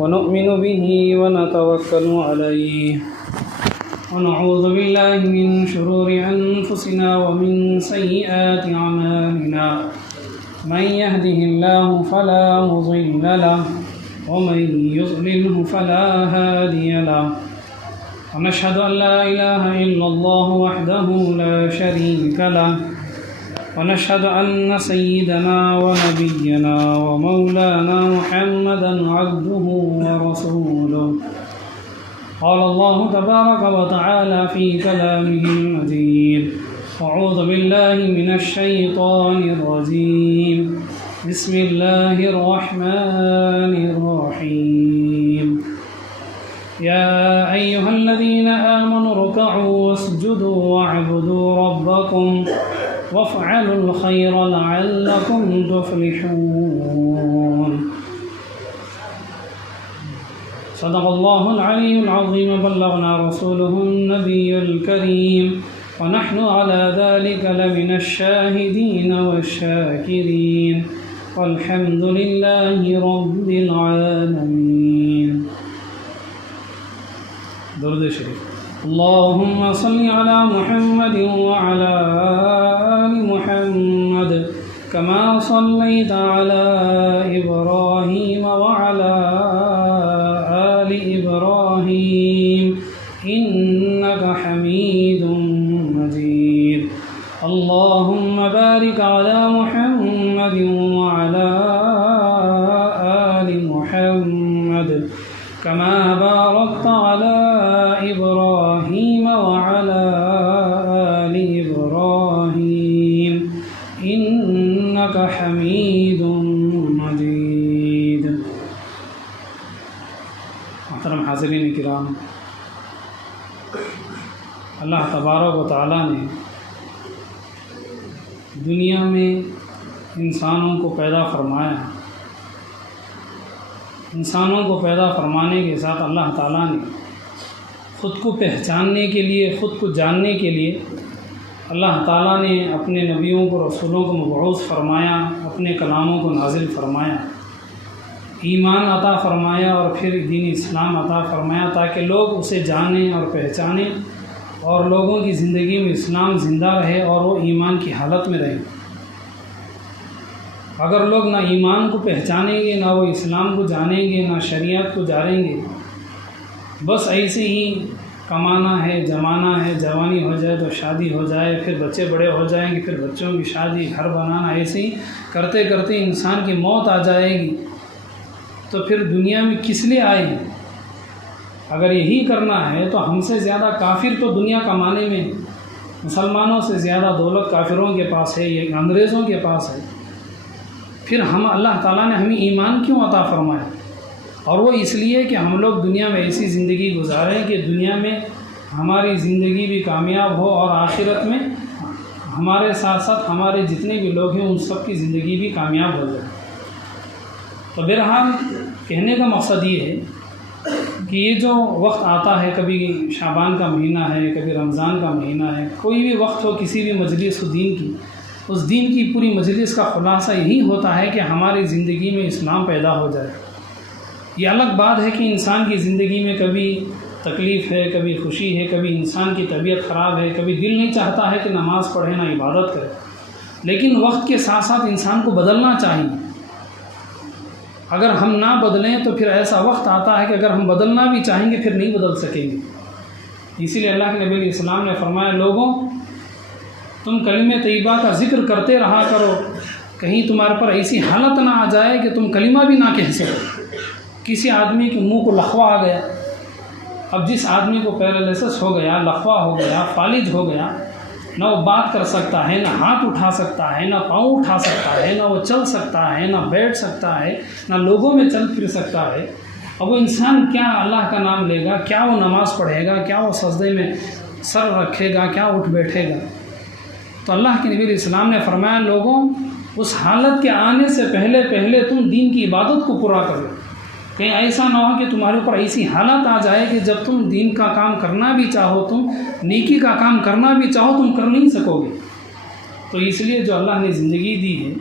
ونؤمن به ونتوكل عليه ونعوذ بالله من شرور أنفسنا ومن سيئات أعمالنا من يهده الله فلا مضل له ومن يضلله فلا هادي له ونشهد أن لا إله إلا الله وحده لا شريك له ونشهد أن سيدنا ونبينا ومولانا محمدا عبده ورسوله قال الله تبارك وتعالى في كلامه المجيد أعوذ بالله من الشيطان الرجيم بسم الله الرحمن الرحيم يا أيها الذين آمنوا اركعوا واسجدوا واعبدوا ربكم وافعلوا الخير لعلكم تفلحون صدق الله العلي العظيم بلغنا رسوله النبي الكريم ونحن على ذلك لمن الشاهدين والشاكرين والحمد لله رب العالمين. درود شریف. اللهم صل على محمد وعلى آل محمد كما صليت على إبراهيم وعلى آل إبراهيم إنك حميد مجيد. اللهم بارك على محمد وعلى آل محمد كما باركت على إبراهيم وعلى آل إبراهيم إنك حميد مجيد. محترم حاضرین کرام، اللہ تبارک و تعالیٰ نے دنیا میں انسانوں کو پیدا فرمایا. انسانوں کو پیدا فرمانے کے ساتھ اللہ تعالیٰ نے خود کو پہچاننے کے لیے، خود کو جاننے کے لیے اللہ تعالیٰ نے اپنے نبیوں کو، رسولوں کو مبعوث فرمایا، اپنے کلاموں کو نازل فرمایا، ایمان عطا فرمایا اور پھر دین اسلام عطا فرمایا تاکہ لوگ اسے جانیں اور پہچانیں اور لوگوں کی زندگی میں اسلام زندہ رہے اور وہ ایمان کی حالت میں رہیں. اگر لوگ نہ ایمان کو پہچانیں گے، نہ وہ اسلام کو جانیں گے، نہ شریعت کو جانیں گے، بس ایسے ہی کمانا ہے، جمانا ہے، جوانی ہو جائے تو شادی ہو جائے، پھر بچے بڑے ہو جائیں گے، پھر بچوں کی شادی، گھر بنانا، ایسے ہی کرتے کرتے انسان کی موت آ جائے گی تو پھر دنیا میں کس لیے آئے ہیں؟ اگر یہی کرنا ہے تو ہم سے زیادہ کافر تو دنیا کمانے میں، مسلمانوں سے زیادہ دولت کافروں کے پاس ہے، یہ انگریزوں کے پاس ہے. پھر اللہ تعالیٰ نے ہمیں ایمان کیوں عطا فرمایا؟ اور وہ اس لیے کہ ہم لوگ دنیا میں ایسی زندگی گزاریں کہ دنیا میں ہماری زندگی بھی کامیاب ہو اور آخرت میں ہمارے ساتھ ساتھ ہمارے جتنے بھی لوگ ہیں ان سب کی زندگی بھی کامیاب ہو جائے. تو بہرحال کہنے کا مقصد یہ ہے کہ یہ جو وقت آتا ہے، کبھی شعبان کا مہینہ ہے، کبھی رمضان کا مہینہ ہے، کوئی بھی وقت ہو کسی بھی مجلس و دین کی، اس دین کی پوری مجلس کا خلاصہ یہی ہوتا ہے کہ ہماری زندگی میں اسلام پیدا ہو جائے. یہ الگ بات ہے کہ انسان کی زندگی میں کبھی تکلیف ہے، کبھی خوشی ہے، کبھی انسان کی طبیعت خراب ہے، کبھی دل نہیں چاہتا ہے کہ نماز پڑھے، نہ عبادت کرے، لیکن وقت کے ساتھ ساتھ انسان کو بدلنا چاہیے. اگر ہم نہ بدلیں تو پھر ایسا وقت آتا ہے کہ اگر ہم بدلنا بھی چاہیں گے پھر نہیں بدل سکیں گے. اسی لیے اللہ کے نبی علیہ السلام نے فرمایا، لوگوں تم کلمہ طیبہ کا ذکر کرتے رہا کرو، کہیں تمہارے پر ایسی حالت نہ آ جائے کہ تم کلمہ بھی نہ کہہ سکو. کسی آدمی کے منہ کو لخوا آ گیا، اب جس آدمی کو پیرالائسس ہو گیا، لخوا ہو گیا، فالج ہو گیا، نہ وہ بات کر سکتا ہے، نہ ہاتھ اٹھا سکتا ہے، نہ پاؤں اٹھا سکتا ہے، نہ وہ چل سکتا ہے، نہ بیٹھ سکتا ہے، نہ لوگوں میں چل پھر سکتا ہے. اب وہ انسان کیا اللہ کا نام لے گا؟ کیا وہ نماز پڑھے گا؟ کیا وہ سجدے میں سر رکھے گا؟ کیا اٹھ بیٹھے گا؟ تو اللہ کے نبی علیہ السلام نے فرمایا، لوگوں اس حالت کے آنے سے پہلے تم دین کی عبادت کو پورا کرو. کہیں ایسا نہ ہو کہ تمہارے اوپر ایسی حالت آ جائے کہ جب تم دین کا کام کرنا بھی چاہو، تم نیکی کا کام کرنا بھی چاہو، تم کر نہیں سکو گے. تو اس لیے جو اللہ نے زندگی دی ہے،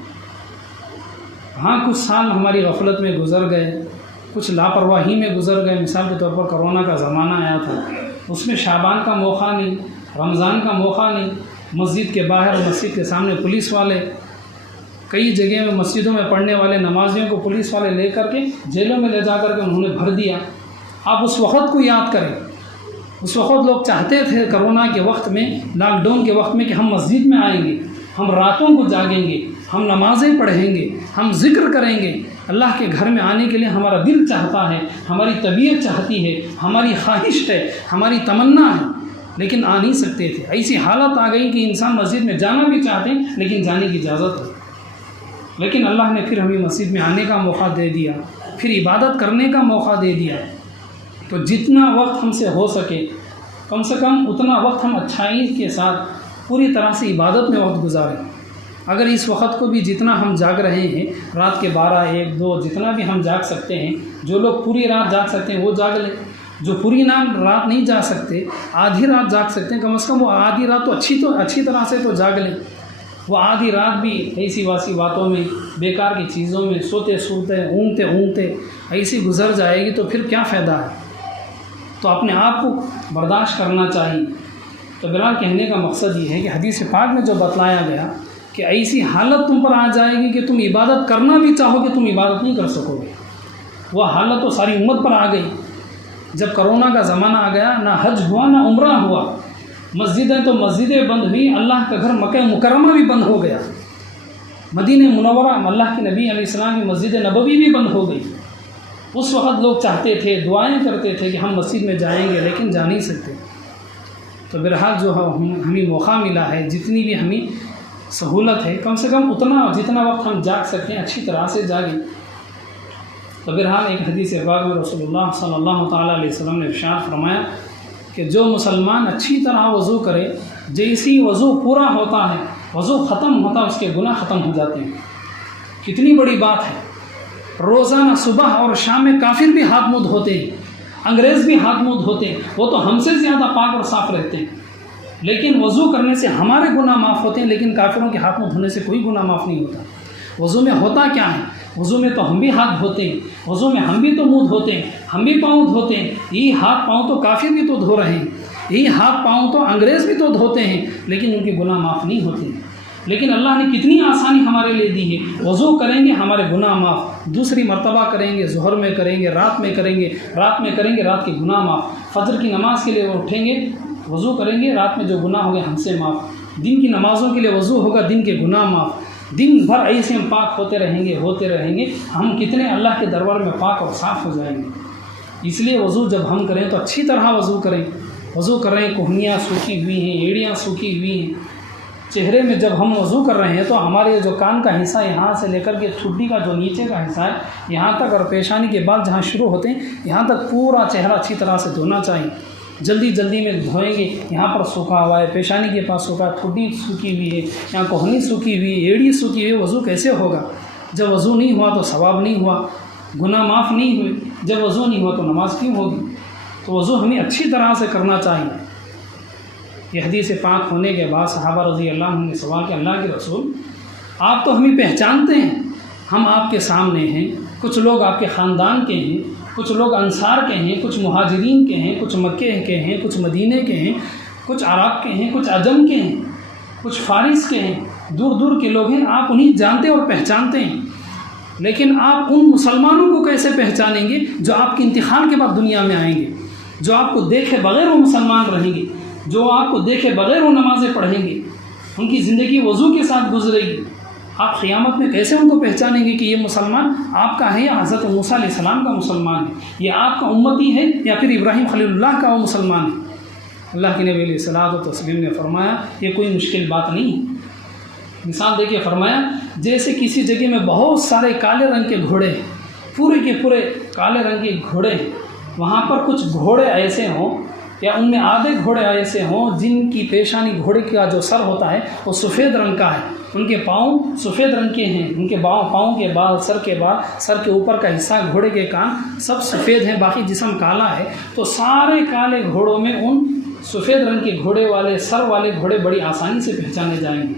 ہاں کچھ سال ہماری غفلت میں گزر گئے، کچھ لاپرواہی میں گزر گئے. مثال کے طور پر کرونا کا زمانہ آیا تھا، اس میں شعبان کا موقع نہیں، رمضان کا موقع نہیں، مسجد کے باہر مسجد کے سامنے پولیس والے، کئی جگہ میں مسجدوں میں پڑھنے والے نمازیوں کو پولیس والے لے کر کے جیلوں میں لے جا کر کے انہوں نے بھر دیا. آپ اس وقت کو یاد کریں. اس وقت لوگ چاہتے تھے کرونا کے وقت میں، لاک ڈاؤن کے وقت میں، کہ ہم مسجد میں آئیں گے، ہم راتوں کو جاگیں گے، ہم نمازیں پڑھیں گے، ہم ذکر کریں گے. اللہ کے گھر میں آنے کے لیے ہمارا دل چاہتا ہے، ہماری طبیعت چاہتی ہے، ہماری خواہش ہے، ہماری تمنا ہے، لیکن آ نہیں سکتے تھے. ایسی حالت آ گئی کہ انسان مسجد میں جانا بھی چاہتے ہیں لیکن جانے کی اجازت ہے. لیکن اللہ نے پھر ہمیں مسجد میں آنے کا موقع دے دیا، پھر عبادت کرنے کا موقع دے دیا. تو جتنا وقت ہم سے ہو سکے، کم سے کم اتنا وقت ہم اچھائی کے ساتھ پوری طرح سے عبادت میں وقت گزاریں. اگر اس وقت کو بھی جتنا ہم جاگ رہے ہیں، رات کے 12، 1، 2 جتنا بھی ہم جاگ سکتے ہیں، جو لوگ پوری رات جاگ سکتے ہیں وہ جاگ لیں. جو پوری رات نہیں جاگ سکتے، آدھی رات جاگ سکتے ہیں، کم از کم وہ آدھی رات تو اچھی طرح سے تو جاگ لیں. وہ آدھی رات بھی ایسی واسی باتوں میں، بیکار کی چیزوں میں سوتے اونگتے ایسی گزر جائے گی تو پھر کیا فائدہ ہے. تو اپنے آپ کو برداشت کرنا چاہیے. تو بہرحال کہنے کا مقصد یہ ہے کہ حدیث پاک میں جو بتلایا گیا کہ ایسی حالت تم پر آ جائے گی کہ تم عبادت کرنا بھی چاہو گے، تم عبادت نہیں کر سکو گے. وہ حالت تو ساری امت پر آ گئی. جب کرونا کا زمانہ آ گیا، نہ حج ہوا نہ عمرہ ہوا. مسجدیں تو مسجدیں بند ہوئی، اللہ کا گھر مکہ مکرمہ بھی بند ہو گیا. مدینہ منورہ اللہ کے نبی علیہ السلام کی مسجد نبوی بھی بند ہو گئی. اس وقت لوگ چاہتے تھے، دعائیں کرتے تھے کہ ہم مسجد میں جائیں گے، لیکن جا نہیں سکتے. تو بہرحال جو ہمیں موقع ملا ہے، جتنی بھی ہمیں سہولت ہے، کم سے کم جتنا وقت ہم جاگ سکتے ہیں اچھی طرح سے جاگیں. تو بہرحال ایک حدیث پاک میں رسول اللہ صلی اللہ تعالیٰ علیہ وسلم نے ارشاد فرمایا کہ جو مسلمان اچھی طرح وضو کرے، جیسی وضو پورا ہوتا ہے، وضو ختم ہوتا ہے، اس کے گناہ ختم ہو جاتے ہیں. کتنی بڑی بات ہے. روزانہ صبح اور شام میں کافر بھی ہاتھ منہ دھوتے ہیں، انگریز بھی ہاتھ منہ دھوتے ہیں، وہ تو ہم سے زیادہ پاک اور صاف رہتے ہیں. لیکن وضو کرنے سے ہمارے گناہ معاف ہوتے ہیں، لیکن کافروں کے ہاتھ منہ دھونے سے کوئی گناہ معاف نہیں ہوتا. وضو میں ہوتا کیا ہے؟ وضو میں تو ہم بھی ہاتھ دھوتے ہیں، وضو میں ہم بھی تو منہ دھوتے ہیں، ہم بھی پاؤں دھوتے ہیں. یہی ہاتھ پاؤں تو کافر بھی تو دھو رہے ہیں، یہی ہاتھ پاؤں تو انگریز بھی تو دھوتے ہیں، لیکن ان کے گناہ معاف نہیں ہوتے. لیکن اللہ نے کتنی آسانی ہمارے لیے دی ہے. وضو کریں گے ہمارے گناہ معاف، دوسری مرتبہ کریں گے، ظہر میں کریں گے، رات میں کریں گے، رات کے گناہ معاف. فجر کی نماز کے لیے وہ اٹھیں گے، وضو کریں گے، رات میں جو گناہ ہو گئے ہم سے معاف. دن کی نمازوں کے لیے وضو ہوگا، دن کے گناہ معاف. دن بھر ایسے ہم پاک ہوتے رہیں گے. ہم کتنے اللہ کے دربار میں پاک اور صاف ہو جائیں گے. اس لیے وضو جب ہم کریں تو اچھی طرح وضو کریں. وضو کر رہے ہیں، کوہنیاں سوکھی ہوئی ہیں، ایڑیاں سوکھی ہوئی ہیں. چہرے میں جب ہم وضو کر رہے ہیں تو ہمارے جو کان کا حصہ یہاں سے لے کر کے ٹھڈی کا جو نیچے کا حصہ ہے یہاں تک، اور پیشانی کے بال جہاں شروع ہوتے ہیں یہاں تک پورا چہرہ اچھی طرح سے دھونا چاہیے. جلدی میں دھوئیں گے. یہاں پر سوکھا ہوا ہے، پیشانی کے پاس سوکھا، ٹھڈی سوکھی ہوئی ہے، یہاں کوہنی سوکھی ہوئی ہے، ایڑی سوکھی ہوئی ہے. وضو کیسے ہوگا؟ جب وضو نہیں ہوا تو ثواب نہیں ہوا، گناہ معاف نہیں ہوئے. جب وضو نہیں ہوا تو نماز کیوں ہوگی؟ تو وضو ہمیں اچھی طرح سے کرنا چاہیے. یہ حدیث پاک ہونے کے بعد صحابہ رضی اللہ عنہ نے سوال کیا، اللہ کے رسول آپ تو ہمیں پہچانتے ہیں، ہم آپ کے سامنے ہیں، کچھ لوگ آپ کے خاندان کے ہیں، کچھ لوگ انصار کے ہیں، کچھ مہاجرین کے ہیں، کچھ مکے کے ہیں، کچھ مدینے کے ہیں، کچھ عرب کے ہیں، کچھ عجم کے ہیں، کچھ فارس کے ہیں، دور دور کے لوگ ہیں. آپ انہیں جانتے اور پہچانتے ہیں، لیکن آپ ان مسلمانوں کو کیسے پہچانیں گے جو آپ کے انتقال کے بعد دنیا میں آئیں گے، جو آپ کو دیکھے بغیر وہ مسلمان رہیں گے، جو آپ کو دیکھے بغیر وہ نمازیں پڑھیں گے، ان کی زندگی وضو کے ساتھ گزرے گی. آپ قیامت میں کیسے ان کو پہچانیں گے کہ یہ مسلمان آپ کا ہے یا حضرت موسیٰ علیہ السلام کا مسلمان ہے، یہ آپ کا امتی ہے یا پھر ابراہیم خلیل اللہ کا وہ مسلمان ہے؟ اللہ کے نبی علیہ الصلوۃ والتسلیم نے فرمایا یہ کوئی مشکل بات نہیں ہے. مثال دیکھیے، فرمایا جیسے کسی جگہ میں بہت سارے کالے رنگ کے گھوڑے ہیں، پورے کے پورے کالے رنگ کے گھوڑے ہیں، وہاں پر کچھ گھوڑے ایسے ہوں یا ان میں آدھے گھوڑے ایسے ہوں جن کی پیشانی، گھوڑے کا جو سر ہوتا ہے وہ سفید رنگ کا ہے، ان کے پاؤں سفید رنگ کے ہیں، ان کے پاؤں کے بال، سر کے بال، سر کے اوپر کا حصہ، گھوڑے کے کان سب سفید ہیں، باقی جسم کالا ہے. تو سارے کالے گھوڑوں میں ان سفید رنگ کے گھوڑے والے، سر والے گھوڑے بڑی آسانی سے پہچانے جائیں گے.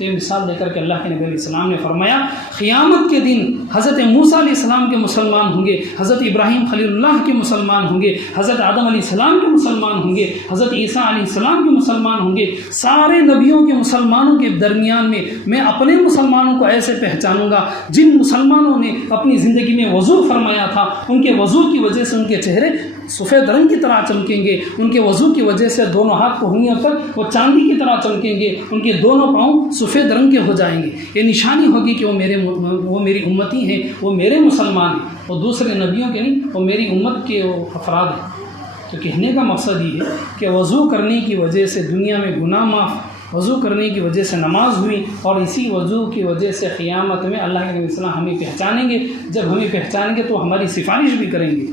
تو یہ مثال دے کر کے اللہ کے نبی علیہ السلام نے فرمایا قیامت کے دن حضرت موسیٰ علیہ السلام کے مسلمان ہوں گے، حضرت ابراہیم خلیل اللہ کے مسلمان ہوں گے، حضرت آدم علیہ السلام کے مسلمان ہوں گے، حضرت عیسیٰ علیہ السلام کے مسلمان ہوں گے۔ سارے نبیوں کے مسلمانوں کے درمیان میں اپنے مسلمانوں کو ایسے پہچانوں گا جن مسلمانوں نے اپنی زندگی میں وضو فرمایا تھا، ان کے وضو کی وجہ سے ان کے چہرے سفید رنگ کی طرح چمکیں گے، ان کے وضو کی وجہ سے دونوں ہاتھ انگلیوں تک وہ چاندی کی طرح چمکیں گے، ان کے دونوں پاؤں سفید رنگ کے ہو جائیں گے۔ یہ نشانی ہوگی کہ وہ میری امتی ہیں، وہ میرے مسلمان ہیں، وہ دوسرے نبیوں کے نہیں، وہ میری امت کے افراد ہیں۔ تو کہنے کا مقصد یہ ہے کہ وضو کرنے کی وجہ سے دنیا میں گناہ معاف، وضو کرنے کی وجہ سے نماز ہوئی، اور اسی وضو کی وجہ سے قیامت میں اللہ کے نبی صلی اللہ علیہ وسلم ہمیں پہچانیں گے۔ جب ہمیں پہچانیں گے تو ہماری سفارش بھی کریں گے۔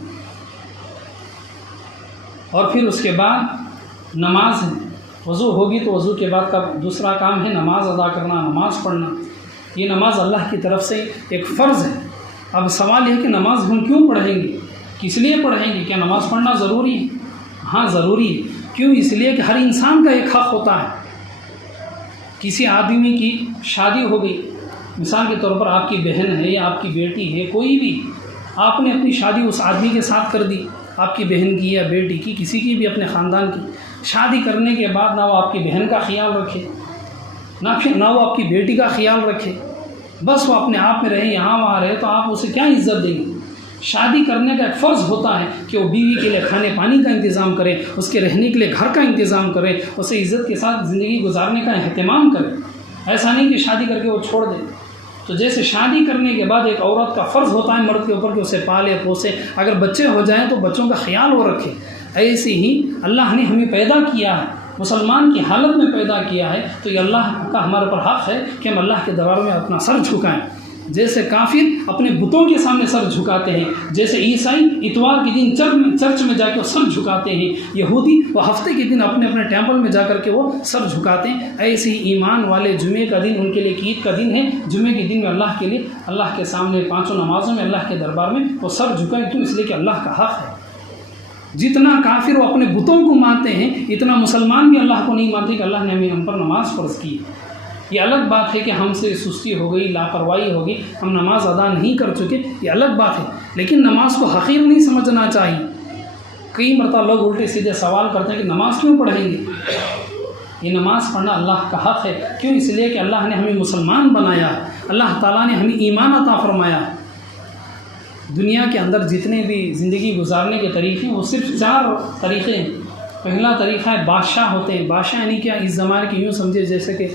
اور پھر اس کے بعد نماز ہے، وضو ہوگی تو وضو کے بعد کا دوسرا کام ہے نماز ادا کرنا، نماز پڑھنا۔ یہ نماز اللہ کی طرف سے ایک فرض ہے۔ اب سوال یہ ہے کہ نماز ہم کیوں پڑھیں گے، کس لیے پڑھیں گے؟ کیا نماز پڑھنا ضروری ہے؟ ہاں ضروری ہے۔ کیوں؟ اس لیے کہ ہر انسان کا ایک حق ہوتا ہے۔ کسی آدمی کی شادی ہو گئی، مثال کے طور پر آپ کی بہن ہے یا آپ کی بیٹی ہے، کوئی بھی، آپ نے اپنی شادی اس آدمی کے ساتھ کر دی، آپ کی بہن کی یا بیٹی کی، کسی کی بھی اپنے خاندان کی شادی کرنے کے بعد نہ وہ آپ کی بہن کا خیال رکھے، نہ وہ آپ کی بیٹی کا خیال رکھے، بس وہ اپنے آپ میں رہے، یہاں وہاں رہے، تو آپ اسے کیا عزت دیں گے؟ شادی کرنے کا ایک فرض ہوتا ہے کہ وہ بیوی کے لیے کھانے پانی کا انتظام کرے، اس کے رہنے کے لیے گھر کا انتظام کرے، اسے عزت کے ساتھ زندگی گزارنے کا اہتمام کرے۔ ایسا نہیں کہ شادی کر کے وہ چھوڑ دے۔ تو جیسے شادی کرنے کے بعد ایک عورت کا فرض ہوتا ہے مرد کے اوپر کہ اسے پالے پوسے، اگر بچے ہو جائیں تو بچوں کا خیال وہ رکھے، ایسے ہی اللہ نے ہمیں پیدا کیا ہے، مسلمان کی حالت میں پیدا کیا ہے، تو یہ اللہ کا ہمارے پر حق ہے کہ ہم اللہ کے دربار میں اپنا سر جھکائیں۔ جیسے کافر اپنے بتوں کے سامنے سر جھکاتے ہیں، جیسے عیسائی اتوار کے دن چرچ میں جا کے سر جھکاتے ہیں، یہودی وہ ہفتے کے دن اپنے اپنے ٹیمپل میں جا کر کے وہ سر جھکاتے ہیں، ایسے ہی ایمان والے جمعے کا دن ان کے لیے عید کا دن ہے، جمعے کے دن میں اللہ کے لیے، اللہ کے سامنے پانچوں نمازوں میں اللہ کے دربار میں وہ سر جھکائیں۔ کیوں؟ اس لیے کہ اللہ کا حق ہے۔ جتنا کافر وہ اپنے بتوں کو مانتے ہیں، اتنا مسلمان بھی اللہ کو نہیں مانتے کہ اللہ نے ہم پر نماز فرض کی۔ یہ الگ بات ہے کہ ہم سے سستی ہو گئی، لاپرواہی ہوگی، ہم نماز ادا نہیں کر چکے، یہ الگ بات ہے، لیکن نماز کو حقیر نہیں سمجھنا چاہیے۔ کئی مرتبہ لوگ الٹے سیدھے سوال کرتے ہیں کہ نماز کیوں پڑھیں گے؟ یہ نماز پڑھنا اللہ کا حق ہے۔ کیوں؟ اس لیے کہ اللہ نے ہمیں مسلمان بنایا ہے، اللہ تعالیٰ نے ہمیں ایمان عطا فرمایا ہے۔ دنیا کے اندر جتنے بھی زندگی گزارنے کے طریقے ہیں وہ صرف 4 طریقے ہیں۔ پہلا طریقہ ہے بادشاہ ہوتے ہیں۔ بادشاہ یعنی کیا؟ اس زمانے کے یوں سمجھے جیسے کہ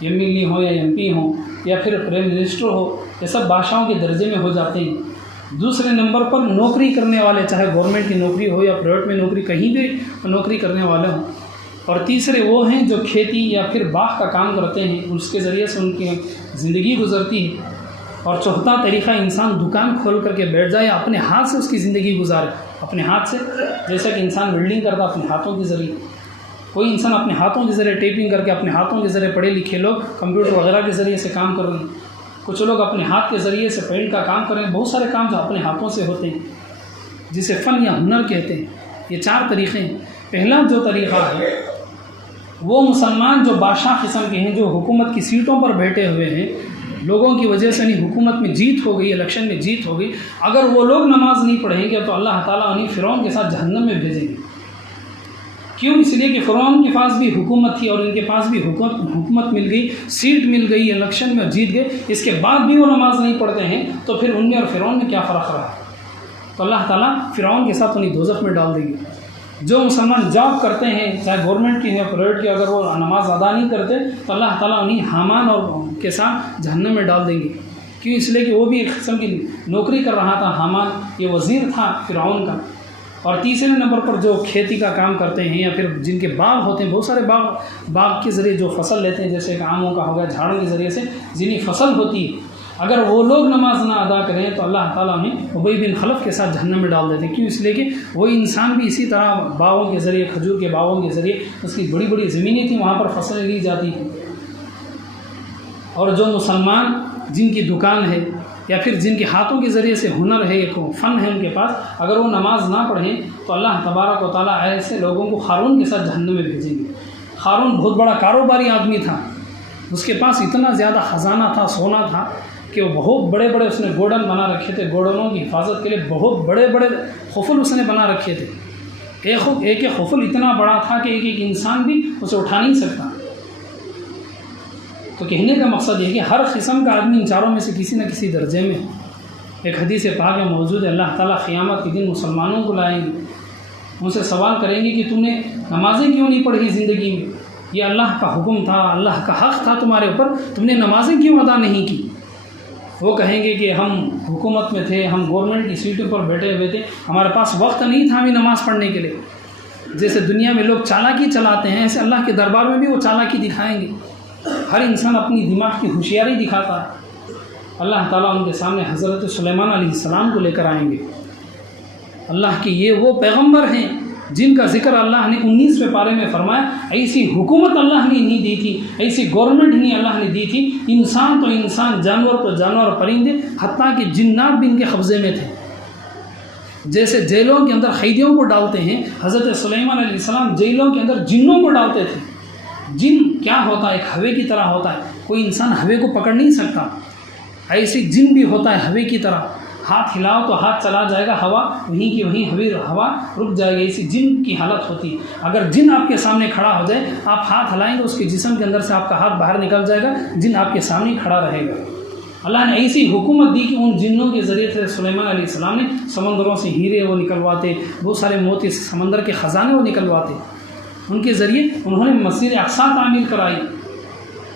ایم ایل اے ہو یا ایم پی ہوں یا پھر پرائم منسٹر ہو، یہ سب بادشاہوں کے درجے میں ہو جاتے ہیں۔ دوسرے نمبر پر نوکری کرنے والے، چاہے گورنمنٹ کی نوکری ہو یا پرائیویٹ میں نوکری، کہیں بھی نوکری کرنے والے ہوں۔ اور تیسرے وہ ہیں جو کھیتی یا پھر باغ کا کام کرتے ہیں، اس کے ذریعے سے ان کی زندگی گزرتی ہے۔ اور چوتھا طریقہ انسان دکان کھول کر کے بیٹھ جائے، اپنے ہاتھ سے اس کی زندگی گزارے، اپنے ہاتھ سے، جیسا کہ انسان ویلڈنگ کرتا اپنے ہاتھوں کے ذریعے، کوئی انسان اپنے ہاتھوں کے ذریعے ٹیپنگ کر کے، اپنے ہاتھوں کے ذریعے، پڑھے لکھے لوگ کمپیوٹر وغیرہ کے ذریعے سے کام کر رہے ہیں، کچھ لوگ اپنے ہاتھ کے ذریعے سے پینٹ کا کام کر رہے ہیں، بہت سارے کام جو اپنے ہاتھوں سے ہوتے ہیں جسے فن یا ہنر کہتے ہیں۔ یہ 4 طریقے ہیں۔ پہلا جو طریقہ ہے وہ مسلمان جو بادشاہ قسم کے ہیں، جو حکومت کی سیٹوں پر بیٹھے ہوئے ہیں، لوگوں کی وجہ سے نہیں، حکومت میں جیت ہو گئی، الیکشن میں جیت ہو گئی، اگر وہ لوگ نماز نہیں پڑھیں گے تو اللہ تعالیٰ انہیں فرعون کے ساتھ جہنم میں بھیجیں گے۔ کیوں؟ اس لیے کہ فرعون کے پاس بھی حکومت تھی اور ان کے پاس بھی حکومت مل گئی، سیٹ مل گئی، الیکشن میں جیت گئے، اس کے بعد بھی وہ نماز نہیں پڑھتے ہیں، تو پھر ان میں اور فرعون میں کیا فرق رہا؟ تو اللہ تعالیٰ فرعون کے ساتھ انہیں دوزخ میں ڈال دیں گے۔ جو مسلمان جاب کرتے ہیں، چاہے گورنمنٹ کی ہے یا پرائیویٹ کی، اگر وہ نماز ادا نہیں کرتے تو اللہ تعالیٰ انہیں حامان اور کے ساتھ جہنم میں ڈال دیں گے۔ کیوں؟ اس لیے کہ وہ بھی ایک قسم کی نوکری کر رہا تھا، حامان یہ وزیر تھا فرعون کا۔ اور تیسرے نمبر پر جو کھیتی کا کام کرتے ہیں یا پھر جن کے باغ ہوتے ہیں، بہت سارے باغ کے ذریعے جو فصل لیتے ہیں، جیسے کہ آموں کا ہو گیا، جھاڑوں کے ذریعے سے جنہیں فصل ہوتی ہے، اگر وہ لوگ نماز نہ ادا کریں تو اللہ تعالیٰ انہیں ابی بن خلف کے ساتھ جہنم میں ڈال دیتے ہیں۔ کیوں؟ اس لیے کہ وہ انسان بھی اسی طرح باغوں کے ذریعے، کھجور کے باغوں کے ذریعے، اس کی بڑی بڑی زمینیں تھیں، وہاں پر فصلیں لی جاتی تھیں۔ اور جو مسلمان جن کی دکان ہے یا پھر جن کے ہاتھوں کے ذریعے سے ہنر ہے، ایک فن ہے ان کے پاس، اگر وہ نماز نہ پڑھیں تو اللہ تبارک و تعالیٰ ایسے لوگوں کو قارون کے ساتھ جہنم میں بھیجیں گے۔ قارون بہت بڑا کاروباری آدمی تھا، اس کے پاس اتنا زیادہ خزانہ تھا، سونا تھا کہ وہ بہت بڑے بڑے اس نے گوڈن بنا رکھے تھے، گوڈنوں کی حفاظت کے لیے بہت بڑے بڑے خفل اس نے بنا رکھے تھے۔ ایک خفل اتنا بڑا تھا کہ ایک انسان بھی اسے اٹھا نہیں سکتا۔ تو کہنے کا مقصد یہ ہے کہ ہر قسم کا آدمی ان چاروں میں سے کسی نہ کسی درجے میں۔ ایک حدیث پاک میں موجود ہے، اللہ تعالیٰ قیامت کے دن مسلمانوں کو لائیں گے، ان سے سوال کریں گے کہ تم نے نمازیں کیوں نہیں پڑھی زندگی میں؟ یہ اللہ کا حکم تھا، اللہ کا حق تھا تمہارے اوپر، تم نے نمازیں کیوں ادا نہیں کی؟ وہ کہیں گے کہ ہم حکومت میں تھے، ہم گورنمنٹ کی سیٹوں پر بیٹھے ہوئے تھے، ہمارے پاس وقت نہیں تھا ہمیں نماز پڑھنے کے لیے۔ جیسے دنیا میں لوگ چالاکی چلاتے ہیں، ایسے اللہ کے دربار میں بھی وہ چالاکی دکھائیں گے۔ ہر انسان اپنی دماغ کی ہوشیاری دکھاتا ہے۔ اللہ تعالیٰ ان کے سامنے حضرت سلیمان علیہ السلام کو لے کر آئیں گے۔ اللہ کی یہ وہ پیغمبر ہیں جن کا ذکر اللہ نے 19ویں پارے میں فرمایا، ایسی حکومت اللہ نے نہیں دی تھی، ایسی گورنمنٹ نہیں اللہ نے دی تھی، انسان تو انسان، جانور تو جانور، پرندے، حتیٰ کہ جنات بھی ان کے قبضے میں تھے۔ جیسے جیلوں کے اندر قیدیوں کو ڈالتے ہیں، حضرت سلیمان علیہ السلام جیلوں کے اندر جنوں کو ڈالتے تھے۔ جن کیا ہوتا ہے؟ ایک ہوے کی طرح ہوتا ہے، کوئی انسان ہوے کو پکڑ نہیں سکتا، ایسی جن بھی ہوتا ہے ہوے کی طرح، ہاتھ ہلاؤ تو ہاتھ چلا جائے گا، ہوا وہیں کی وہیں ہوا رک جائے گی، ایسی جن کی حالت ہوتی ہے۔ اگر جن آپ کے سامنے کھڑا ہو جائے، آپ ہاتھ ہلائیں گے، اس کے جسم کے اندر سے آپ کا ہاتھ باہر نکل جائے گا، جن آپ کے سامنے کھڑا رہے گا۔ اللہ نے ایسی حکومت دی کہ ان جنوں کے ذریعے سے سلیمان علیہ السلام نے سمندروں سے ہیرے وہ نکلواتے، بہت سارے موتی سمندر کے خزانے وہ نکلواتے، ان کے ذریعے انہوں نے مسجد اقصیٰ تعمیر کرائی۔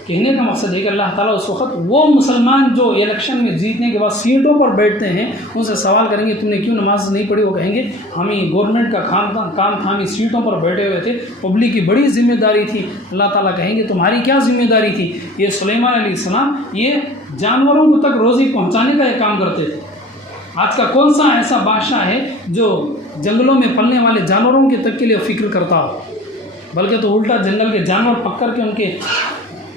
کہنے کا مقصد ہے کہ اللہ تعالیٰ اس وقت وہ مسلمان جو الیکشن میں جیتنے کے بعد سیٹوں پر بیٹھتے ہیں، ان سے سوال کریں گے تم نے کیوں نماز نہیں پڑھی؟ وہ کہیں گے ہمیں گورنمنٹ کا کام تھا، ہم سیٹوں پر بیٹھے ہوئے تھے، پبلک کی بڑی ذمہ داری تھی۔ اللہ تعالیٰ کہیں گے تمہاری کیا ذمہ داری تھی؟ یہ سلیمان علیہ السلام یہ جانوروں کو تک روزی پہنچانے کا یہ کام کرتے تھے۔ آج کا کون سا ایسا بادشاہ ہے جو جنگلوں میں پلنے والے جانوروں کے تک کے لیے فکر کرتا ہو؟ بلکہ تو الٹا جنگل کے جانور پکڑ کے ان کے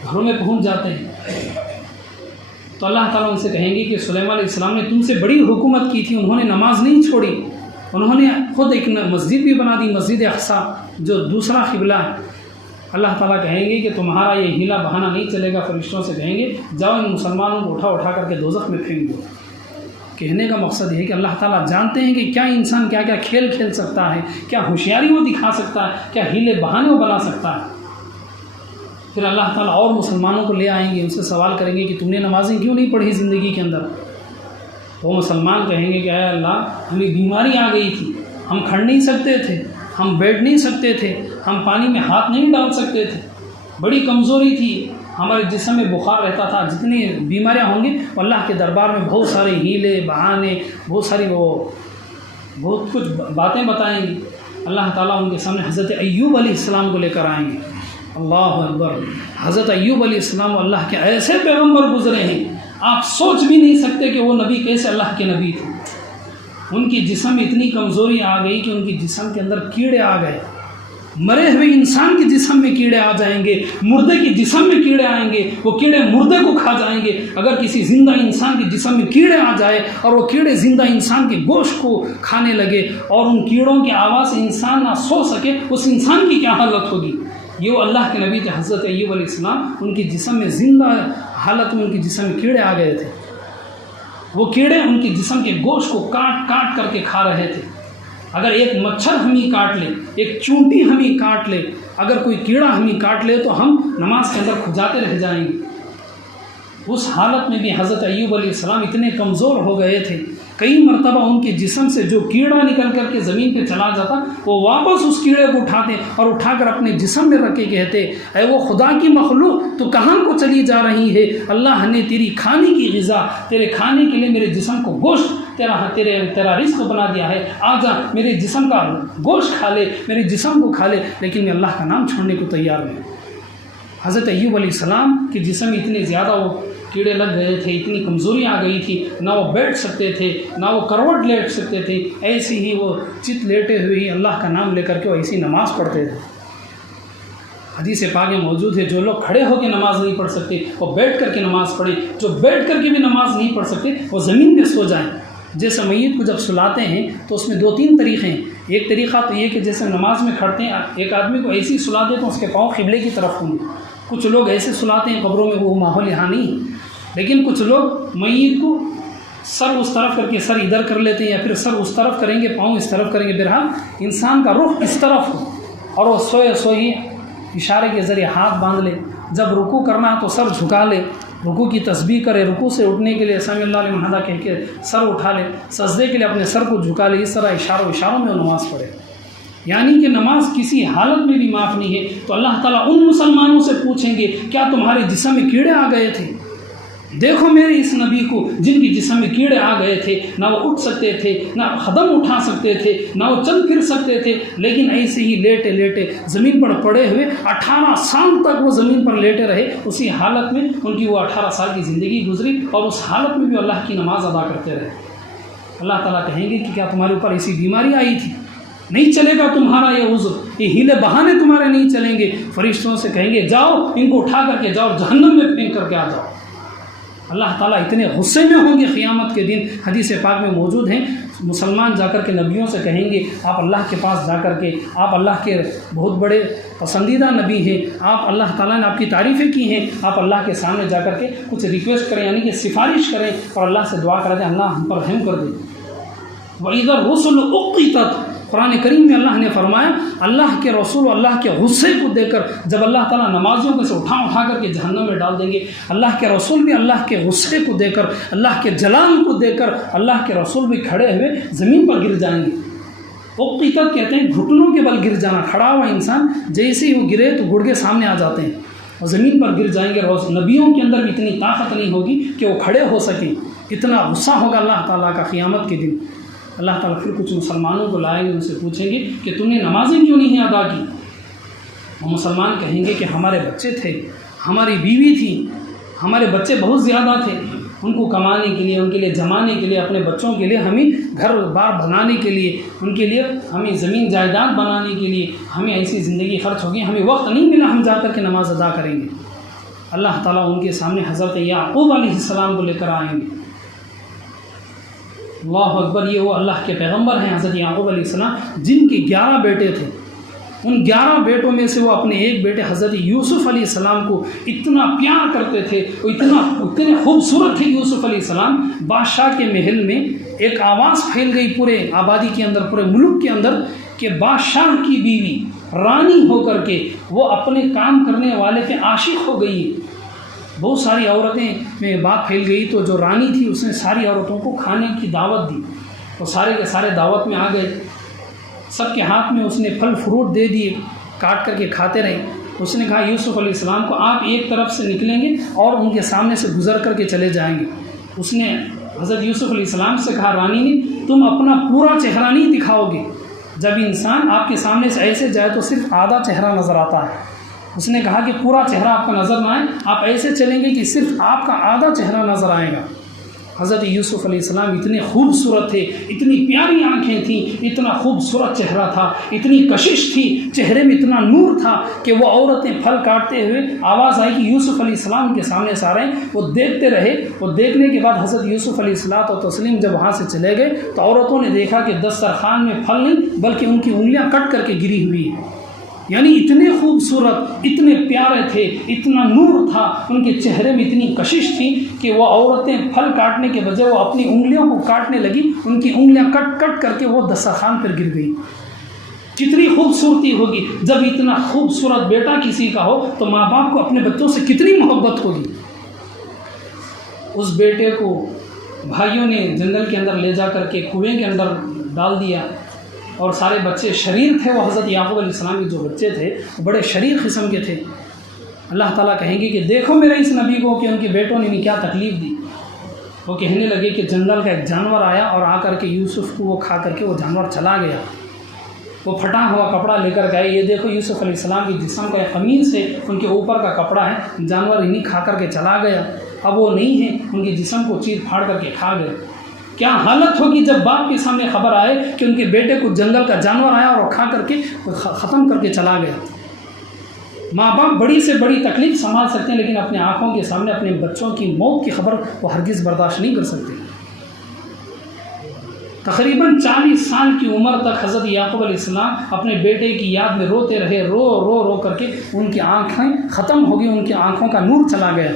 گھروں میں پہنچ جاتے ہیں۔ تو اللہ تعالیٰ ان سے کہیں گے کہ سلیمان علیہ السلام نے تم سے بڑی حکومت کی تھی، انہوں نے نماز نہیں چھوڑی، انہوں نے خود ایک مسجد بھی بنا دی، مسجد اقصیٰ جو دوسرا قبلہ ہے۔ اللہ تعالیٰ کہیں گے کہ تمہارا یہ ہیلا بہانہ نہیں چلے گا، فرشتوں سے کہیں گے جاؤ ان مسلمانوں کو اٹھا کر کے دوزخ میں پھینک دو۔ کہنے کا مقصد یہ ہے کہ اللہ تعالیٰ جانتے ہیں کہ کیا انسان کیا کیا کھیل کھیل سکتا ہے، کیا ہوشیاری وہ دکھا سکتا ہے، کیا ہیلے بہانے وہ بنا سکتا ہے۔ پھر اللہ تعالیٰ اور مسلمانوں کو لے آئیں گے، ان سے سوال کریں گے کہ تم نے نمازیں کیوں نہیں پڑھی زندگی کے اندر؟ وہ مسلمان کہیں گے کہ اے اللہ ہمیں بیماری آ گئی تھی، ہم کھڑ نہیں سکتے تھے، ہم بیٹھ نہیں سکتے تھے، ہم پانی میں ہاتھ نہیں ڈال سکتے تھے، بڑی کمزوری تھی، ہمارے جسم میں بخار رہتا تھا، جتنی بیماریاں ہوں گی وہ اللہ کے دربار میں بہت سارے ہیلے بہانے، بہت ساری بہت کچھ باتیں بتائیں گی۔ اللہ تعالیٰ ان کے سامنے حضرت ایوب علیہ السلام کو لے کر آئیں گے۔ اللہ اکبر! حضرت ایوب علیہ السلام اللہ کے ایسے پیغمبر گزرے ہیں، آپ سوچ بھی نہیں سکتے کہ وہ نبی کیسے اللہ کے نبی تھے۔ ان کی جسم میں اتنی کمزوری آ گئی کہ ان کی جسم کے اندر کیڑے آ گئے، مرے ہوئے انسان کے جسم میں کیڑے آ جائیں گے، مردے کے جسم میں کیڑے آئیں گے، وہ کیڑے مردے کو کھا جائیں گے۔ اگر کسی زندہ انسان کے جسم میں کیڑے آ جائے اور وہ کیڑے زندہ انسان کے گوشت کو کھانے لگے اور ان کیڑوں کی آواز سے انسان نہ سو سکے، اس انسان کی کیا حالت ہوگی؟ یہ وہ اللہ کے نبی تھے حضرت ایوب علیہ السلام، ان کی جسم میں زندہ حالت میں ان کی جسم میں کیڑے آ گئے تھے۔ وہ کیڑے ان کی جسم کے گوشت کو کاٹ کاٹ کر کے کھا رہے تھے۔ اگر ایک مچھر ہمیں کاٹ لے، ایک چونٹی ہمیں کاٹ لے، اگر کوئی کیڑا ہمیں کاٹ لے تو ہم نماز کے اندر کھجاتے رہ جائیں گے۔ اس حالت میں بھی حضرت ایوب علیہ السلام اتنے کمزور ہو گئے تھے، کئی مرتبہ ان کے جسم سے جو کیڑا نکل کر کے زمین پہ چلا جاتا وہ واپس اس کیڑے کو اٹھاتے اور اٹھا کر اپنے جسم میں رکھ کے کہتے، اے وہ خدا کی مخلوق تو کہاں کو چلی جا رہی ہے؟ اللہ نے تیری کھانے کی غذا، تیرے کھانے کے لیے میرے جسم کو گوشت تیرا رزق بنا دیا ہے، آ جا میرے جسم کا گوشت کھا لے، میرے جسم کو کھا لے، لیکن میں اللہ کا نام چھوڑنے کو تیار نہیں۔ حضرت ایوب علیہ السلام کے جسم میں اتنے زیادہ وہ کیڑے لگ گئے تھے، اتنی کمزوری آ گئی تھی، نہ وہ بیٹھ سکتے تھے، نہ وہ کروٹ لیٹ سکتے تھے، ایسی ہی وہ چت لیٹے ہوئے ہی اللہ کا نام لے کر کے وہ ایسی نماز پڑھتے تھے۔ حدیث پاک میں موجود ہے جو لوگ کھڑے ہو کے نماز نہیں پڑھ سکتے وہ بیٹھ کر کے نماز پڑھیں، جو بیٹھ کر کے بھی نماز نہیں پڑھ سکتے وہ زمین پہ سو جائیں۔ جیسے میت کو جب سلاتے ہیں تو اس میں 2-3 طریقے ہیں۔ ایک طریقہ تو یہ کہ جیسے نماز میں کھڑتے ہیں، ایک آدمی کو ایسی سلا دے تو اس کے پاؤں قبلے کی طرف ہوں گے، کچھ لوگ ایسے سلاتے ہیں قبروں میں، وہ ماحول یہاں نہیں، لیکن کچھ لوگ میت کو سر اس طرف کر کے سر ادھر کر لیتے ہیں، یا پھر سر اس طرف کریں گے، پاؤں اس طرف کریں گے، بہرحال انسان کا رخ اس طرف ہو، اور وہ سوئے سوئی اشارے کے ذریعے ہاتھ باندھ لے، جب رکوع کرنا ہے تو سر جھکا لے، رکوع کی تسبیح کرے، رکوع سے اٹھنے کے لیے سمی اللہ لمن حمیدہ کہہ کے سر اٹھا لے، سجدے کے لیے اپنے سر کو جھکا لے، اس طرح اشاروں میں وہ نماز پڑھے، یعنی کہ نماز کسی حالت میں بھی معاف نہیں ہے۔ تو اللہ تعالیٰ ان مسلمانوں سے پوچھیں گے کیا تمہارے جسم میں کیڑے آ گئے تھے؟ دیکھو میرے اس نبی کو، جن کی جسم میں کیڑے آ گئے تھے، نہ وہ اٹھ سکتے تھے، نہ قدم اٹھا سکتے تھے، نہ وہ چل پھر سکتے تھے، لیکن ایسے ہی لیٹے لیٹے زمین پر پڑے ہوئے 18 سال تک وہ زمین پر لیٹے رہے، اسی حالت میں ان کی وہ 18 سال کی زندگی گزری، اور اس حالت میں بھی اللہ کی نماز ادا کرتے رہے۔ اللہ تعالیٰ کہیں گے کہ کیا تمہارے اوپر ایسی بیماری آئی تھی؟ نہیں چلے گا تمہارا یہ عذر، یہ ہیلے بہانے تمہارے نہیں چلیں گے۔ فرشتوں سے کہیں گے جاؤ ان کو اٹھا کر کے جاؤ، جہنم میں پھینک کر کے آ جاؤ۔ اللہ تعالیٰ اتنے غصے میں ہوں گے قیامت کے دن، حدیث پاک میں موجود ہیں، مسلمان جا کر کے نبیوں سے کہیں گے آپ اللہ کے پاس جا کر کے، آپ اللہ کے بہت بڑے پسندیدہ نبی ہیں، آپ اللہ تعالیٰ نے آپ کی تعریفیں کی ہیں، آپ اللہ کے سامنے جا کر کے کچھ ریکویسٹ کریں، یعنی کہ سفارش کریں، اور اللہ سے دعا کریں اللہ ہم پر رحم کر دے۔ وَإِذَا الرُّسُلُ أُقِّتَتْ، قرآن کریم میں اللہ نے فرمایا اللہ کے رسول اللہ کے غصے کو دے کر جب اللہ تعالیٰ نمازیوں کو سے اٹھا کر کے جہنم میں ڈال دیں گے، اللہ کے رسول بھی اللہ کے غصے کو دے کر، اللہ کے جلال کو دے کر، اللہ کے رسول بھی کھڑے ہوئے زمین پر گر جائیں گے۔ اقیتت کہتے ہیں گھٹنوں کے بل گر جانا، کھڑا ہوا انسان جیسے ہی وہ گرے تو گڑگے سامنے آ جاتے ہیں اور زمین پر گر جائیں گے۔ نبیوں کے اندر بھی اتنی طاقت نہیں ہوگی کہ وہ کھڑے ہو سکیں، اتنا غصہ ہوگا اللہ تعالیٰ کا قیامت کے دن۔ اللہ تعالیٰ پھر کچھ مسلمانوں کو لائیں گے، ان سے پوچھیں گے کہ تم نے نمازیں کیوں نہیں ادا کی؟ وہ مسلمان کہیں گے کہ ہمارے بچے تھے، ہماری بیوی تھی، ہمارے بچے بہت زیادہ تھے، ان کو کمانے کے لیے، ان کے لیے جمانے کے لیے، اپنے بچوں کے لیے، ہمیں گھر بار بنانے کے لیے، ان کے لیے ہمیں زمین جائیداد بنانے کے لیے ہمیں ایسی زندگی خرچ ہوگی، ہمیں وقت نہیں ملا ہم جا کر کے نماز ادا کریں گے۔ اللہ تعالیٰ ان کے سامنے حضرت یعقوب علیہ السلام کو لے کر آئیں گے۔ اللہ اکبر، یہ وہ اللہ کے پیغمبر ہیں حضرت یعقوب علیہ السلام، جن کے 11 بیٹے تھے، ان 11 بیٹوں میں سے وہ اپنے ایک بیٹے حضرت یوسف علیہ السلام کو اتنا پیار کرتے تھے، وہ اتنے خوبصورت تھے یوسف علیہ السلام۔ بادشاہ کے محل میں ایک آواز پھیل گئی پورے آبادی کے اندر، پورے ملک کے اندر، کہ بادشاہ کی بیوی رانی ہو کر کے وہ اپنے کام کرنے والے پہ عاشق ہو گئی۔ بہت ساری عورتیں میں بات پھیل گئی، تو جو رانی تھی اس نے ساری عورتوں کو کھانے کی دعوت دی، تو سارے کے سارے دعوت میں آ گئے، سب کے ہاتھ میں اس نے پھل فروٹ دے دیے، کاٹ کر کے کھاتے رہے۔ اس نے کہا یوسف علیہ السلام کو آپ ایک طرف سے نکلیں گے اور ان کے سامنے سے گزر کر کے چلے جائیں گے۔ اس نے حضرت یوسف علیہ السلام سے کہا رانی نے تم اپنا پورا چہرہ نہیں دکھاؤ گے، جب انسان آپ کے سامنے سے ایسے جائے تو صرف آدھا چہرہ نظر آتا ہے۔ اس نے کہا کہ پورا چہرہ آپ کا نظر نہ آئے، آپ ایسے چلیں گے کہ صرف آپ کا آدھا چہرہ نظر آئے گا۔ حضرت یوسف علیہ السلام اتنے خوبصورت تھے، اتنی پیاری آنکھیں تھیں، اتنا خوبصورت چہرہ تھا، اتنی کشش تھی، چہرے میں اتنا نور تھا کہ وہ عورتیں پھل کاٹتے ہوئے آواز آئی کہ یوسف علیہ السلام کے سامنے سے آ رہے ہیں، وہ دیکھتے رہے۔ وہ دیکھنے کے بعد حضرت یوسف علیہ الصلوۃ والتسلیم جب وہاں سے چلے گئے تو عورتوں نے دیکھا کہ دسترخوان میں پھل نہیں بلکہ ان کی انگلیاں کٹ کر کے گری ہوئی ہیں، یعنی اتنے خوبصورت، اتنے پیارے تھے، اتنا نور تھا ان کے چہرے میں، اتنی کشش تھی کہ وہ عورتیں پھل کاٹنے کے بجائے وہ اپنی انگلیوں کو کاٹنے لگی، ان کی انگلیاں کٹ کٹ کر کے وہ دسترخوان پر گر گئی۔ کتنی خوبصورتی ہوگی جب اتنا خوبصورت بیٹا کسی کا ہو تو ماں باپ کو اپنے بچوں سے کتنی محبت ہوگی۔ اس بیٹے کو بھائیوں نے جنگل کے اندر لے جا کر کے کنویں کے اندر ڈال دیا، اور سارے بچے شریر تھے، وہ حضرت یعقوب علیہ السلام کے جو بچے تھے وہ بڑے شریر قسم کے تھے۔ اللہ تعالیٰ کہیں گے کہ دیکھو میرے اس نبی کو کہ ان کے بیٹوں نے کیا تکلیف دی۔ وہ کہنے لگے کہ جنگل کا ایک جانور آیا اور آ کر کے یوسف کو وہ کھا کر کے وہ جانور چلا گیا۔ وہ پھٹا ہوا کپڑا لے کر گئے، یہ دیکھو یوسف علیہ السلام کی جسم کا ایک قمیص ہے، ان کے اوپر کا کپڑا ہے، جانور انہیں کھا کر کے چلا گیا، اب وہ نہیں ہے، ان کی جسم کو چیر پھاڑ کر کے کھا گئے۔ کیا حالت ہوگی جب باپ کے سامنے خبر آئے کہ ان کے بیٹے کو جنگل کا جانور آیا اور وہ کھا کر کے ختم کر کے چلا گیا۔ ماں باپ بڑی سے بڑی تکلیف سنبھال سکتے ہیں، لیکن اپنے آنکھوں کے سامنے اپنے بچوں کی موت کی خبر وہ ہرگز برداشت نہیں کر سکتے۔ تقریباً 40 سال کی عمر تک حضرت یعقوب علیہ السلام اپنے بیٹے کی یاد میں روتے رہے، رو کر کے ان کی آنکھیں ختم ہو گئی، ان کی آنکھوں کا نور چلا گیا۔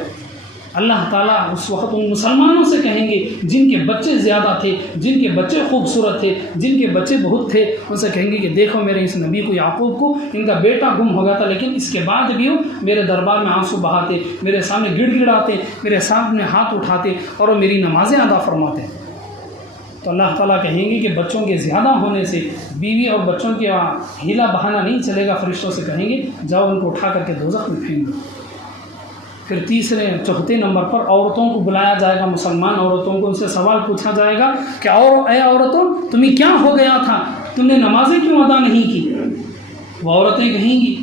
اللہ تعالیٰ اس وقت ان مسلمانوں سے کہیں گے جن کے بچے زیادہ تھے، جن کے بچے خوبصورت تھے، جن کے بچے بہت تھے، ان سے کہیں گے کہ دیکھو میرے اس نبی کو یعقوب کو، ان کا بیٹا گم ہو گیا تھا، لیکن اس کے بعد بھی وہ میرے دربار میں آنسو بہاتے، میرے سامنے گڑ گڑاتے، میرے سامنے ہاتھ اٹھاتے اور وہ میری نمازیں ادا فرماتے۔ تو اللہ تعالیٰ کہیں گے کہ بچوں کے زیادہ ہونے سے بیوی اور بچوں کے ہیلا بہانہ نہیں چلے گا، فرشتوں سے کہیں گے جاؤ ان کو اٹھا کر کے دوزخ میں پھینک دو۔ پھر چوتھے نمبر پر عورتوں کو بلایا جائے گا، مسلمان عورتوں کو، ان سے سوال پوچھا جائے گا کہ اے عورتوں تمہیں کیا ہو گیا تھا، تم نے نمازیں کیوں ادا نہیں کی؟ وہ عورتیں کہیں گی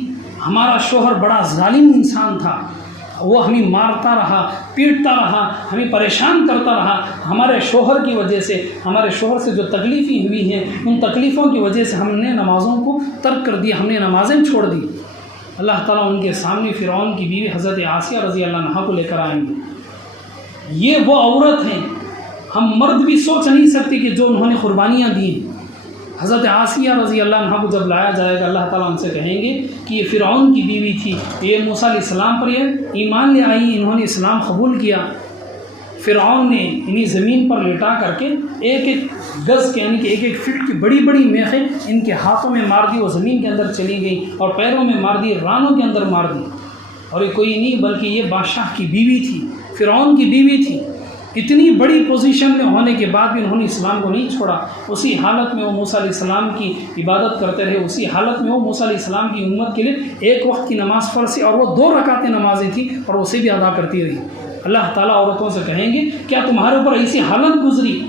ہمارا شوہر بڑا ظالم انسان تھا، وہ ہمیں مارتا رہا، پیٹتا رہا، ہمیں پریشان کرتا رہا، ہمارے شوہر کی وجہ سے، ہمارے شوہر سے جو تکلیفیں ہوئی ہیں ان تکلیفوں کی وجہ سے ہم نے نمازوں کو ترک کر دیا، ہم نے نمازیں چھوڑ دی۔ اللہ تعالیٰ ان کے سامنے فرعون کی بیوی حضرت آسیہ رضی اللہ عنہا کو لے کر آئیں گے۔ یہ وہ عورت ہیں، ہم مرد بھی سوچ نہیں سکتے کہ جو انہوں نے قربانیاں دی ہیں۔ حضرت آسیہ رضی اللہ عنہا کو جب لایا جائے گا، اللہ تعالیٰ ان سے کہیں گے کہ یہ فرعون کی بیوی تھی، یہ موسیٰ علیہ السلام پر یہ ایمان لے آئی، انہوں نے اسلام قبول کیا۔ فرعون نے انہیں زمین پر لٹا کر کے ایک گز کے یعنی کہ ایک فٹ کی بڑی بڑی میخیں ان کے ہاتھوں میں مار دی، وہ زمین کے اندر چلی گئی، اور پیروں میں مار دی، رانوں کے اندر مار دی۔ اور یہ کوئی نہیں بلکہ یہ بادشاہ کی بیوی تھی، فرعون کی بیوی تھی۔ اتنی بڑی پوزیشن میں ہونے کے بعد بھی انہوں نے اسلام کو نہیں چھوڑا، اسی حالت میں وہ موسیٰ علیہ السلام کی عبادت کرتے رہے، اسی حالت میں وہ موسیٰ علیہ السلام کی امت کے لیے ایک وقت کی نماز فرض سی، اور وہ 2 رکعتیں نمازیں تھیں اور اسے بھی ادا کرتی رہی۔ اللہ تعالیٰ عورتوں سے کہیں گے کیا تمہارے اوپر ایسی حالت گزری؟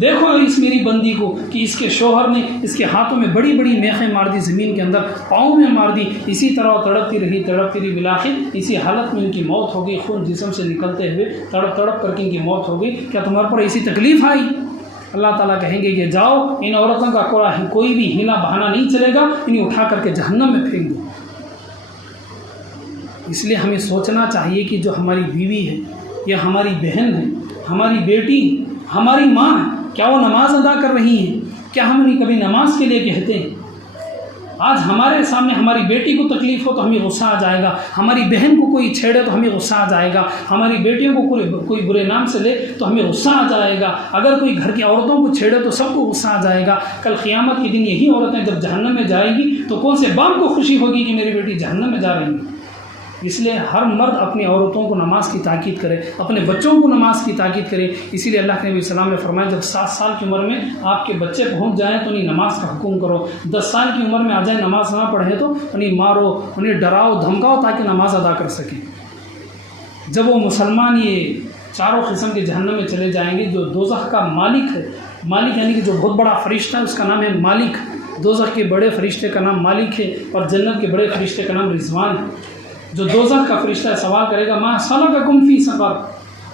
دیکھو اس میری بندی کو کہ اس کے شوہر نے اس کے ہاتھوں میں بڑی بڑی میخیں مار دی، زمین کے اندر پاؤں میں مار دی، اسی طرح تڑپتی رہی بالآخر اسی حالت میں ان کی موت ہو گئی، خون جسم سے نکلتے ہوئے تڑپ کر کے ان کی موت ہو گئی۔ کیا تمہارے پر ایسی تکلیف آئی؟ اللہ تعالیٰ کہیں گے کہ جاؤ ان عورتوں کا کوئی بھی ہیلا بہانہ نہیں چلے گا، انہیں اٹھا کر کے جہنم میں پھینک دو۔ اس لیے ہمیں سوچنا چاہیے کہ جو ہماری بیوی ہے یا ہماری بہن ہے، ہماری بیٹی، ہماری ماں ہے، کیا وہ نماز ادا کر رہی ہیں؟ کیا ہم انہیں کبھی نماز کے لیے کہتے ہیں؟ آج ہمارے سامنے ہماری بیٹی کو تکلیف ہو تو ہمیں غصہ آ جائے گا، ہماری بہن کو کوئی چھیڑے تو ہمیں غصہ آ جائے گا، ہماری بیٹیوں کو کوئی برے نام سے لے تو ہمیں غصہ آ جائے گا، اگر کوئی گھر کی عورتوں کو چھیڑے تو سب کو غصہ آ جائے گا۔ کل قیامت کے دن یہی عورتیں جب جہنم میں جائیں گی تو کون سے باپ کو خوشی ہوگی کہ میری بیٹی جہنم میں جا رہی ہے؟ اس لیے ہر مرد اپنی عورتوں کو نماز کی تاکید کرے، اپنے بچوں کو نماز کی تاکید کرے۔ اسی لیے اللہ کے نبی السلام نے فرمایا جب 7 سال کی عمر میں آپ کے بچے پہنچ جائیں تو انہیں نماز کا حکم کرو، 10 سال کی عمر میں آ جائیں نماز نہ پڑھے تو انہیں مارو، انہیں ڈراؤ دھمکاؤ تاکہ نماز ادا کر سکیں۔ جب وہ مسلمان یہ چاروں قسم کے جہنم میں چلے جائیں گے، جو دوزخ کا مالک ہے، مالک یعنی کہ جو بہت بڑا فرشتہ ہے اس کا نام ہے مالک، دوزخ کے بڑے فرشتے کا نام مالک ہے اور جنت کے بڑے فرشتے کا نام رضوان ہے۔ جو دوزخ کا فرشتہ سوال کرے گا ما سلککم فی سقر،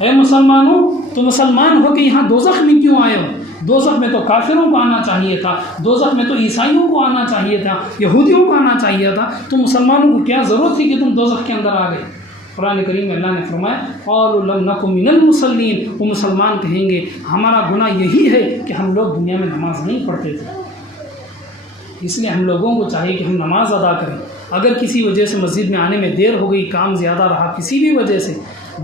اے مسلمانوں تو مسلمان ہو کہ یہاں دوزخ میں کیوں آئے ہو؟ دوزخ میں تو کافروں کو آنا چاہیے تھا، دوزخ میں تو عیسائیوں کو آنا چاہیے تھا، یہودیوں کو آنا چاہیے تھا، تو مسلمانوں کو کیا ضرورت تھی کہ تم دوزخ کے اندر آ گئے؟ قرآن کریم میں اللہ نے فرمایا قالوا لم نک من المصلین، وہ مسلمان کہیں گے ہمارا گناہ یہی ہے کہ ہم لوگ دنیا میں نماز نہیں پڑھتے تھے۔ اس لیے ہم لوگوں کو چاہیے کہ ہم نماز ادا کریں۔ اگر کسی وجہ سے مسجد میں آنے میں دیر ہو گئی، کام زیادہ رہا، کسی بھی وجہ سے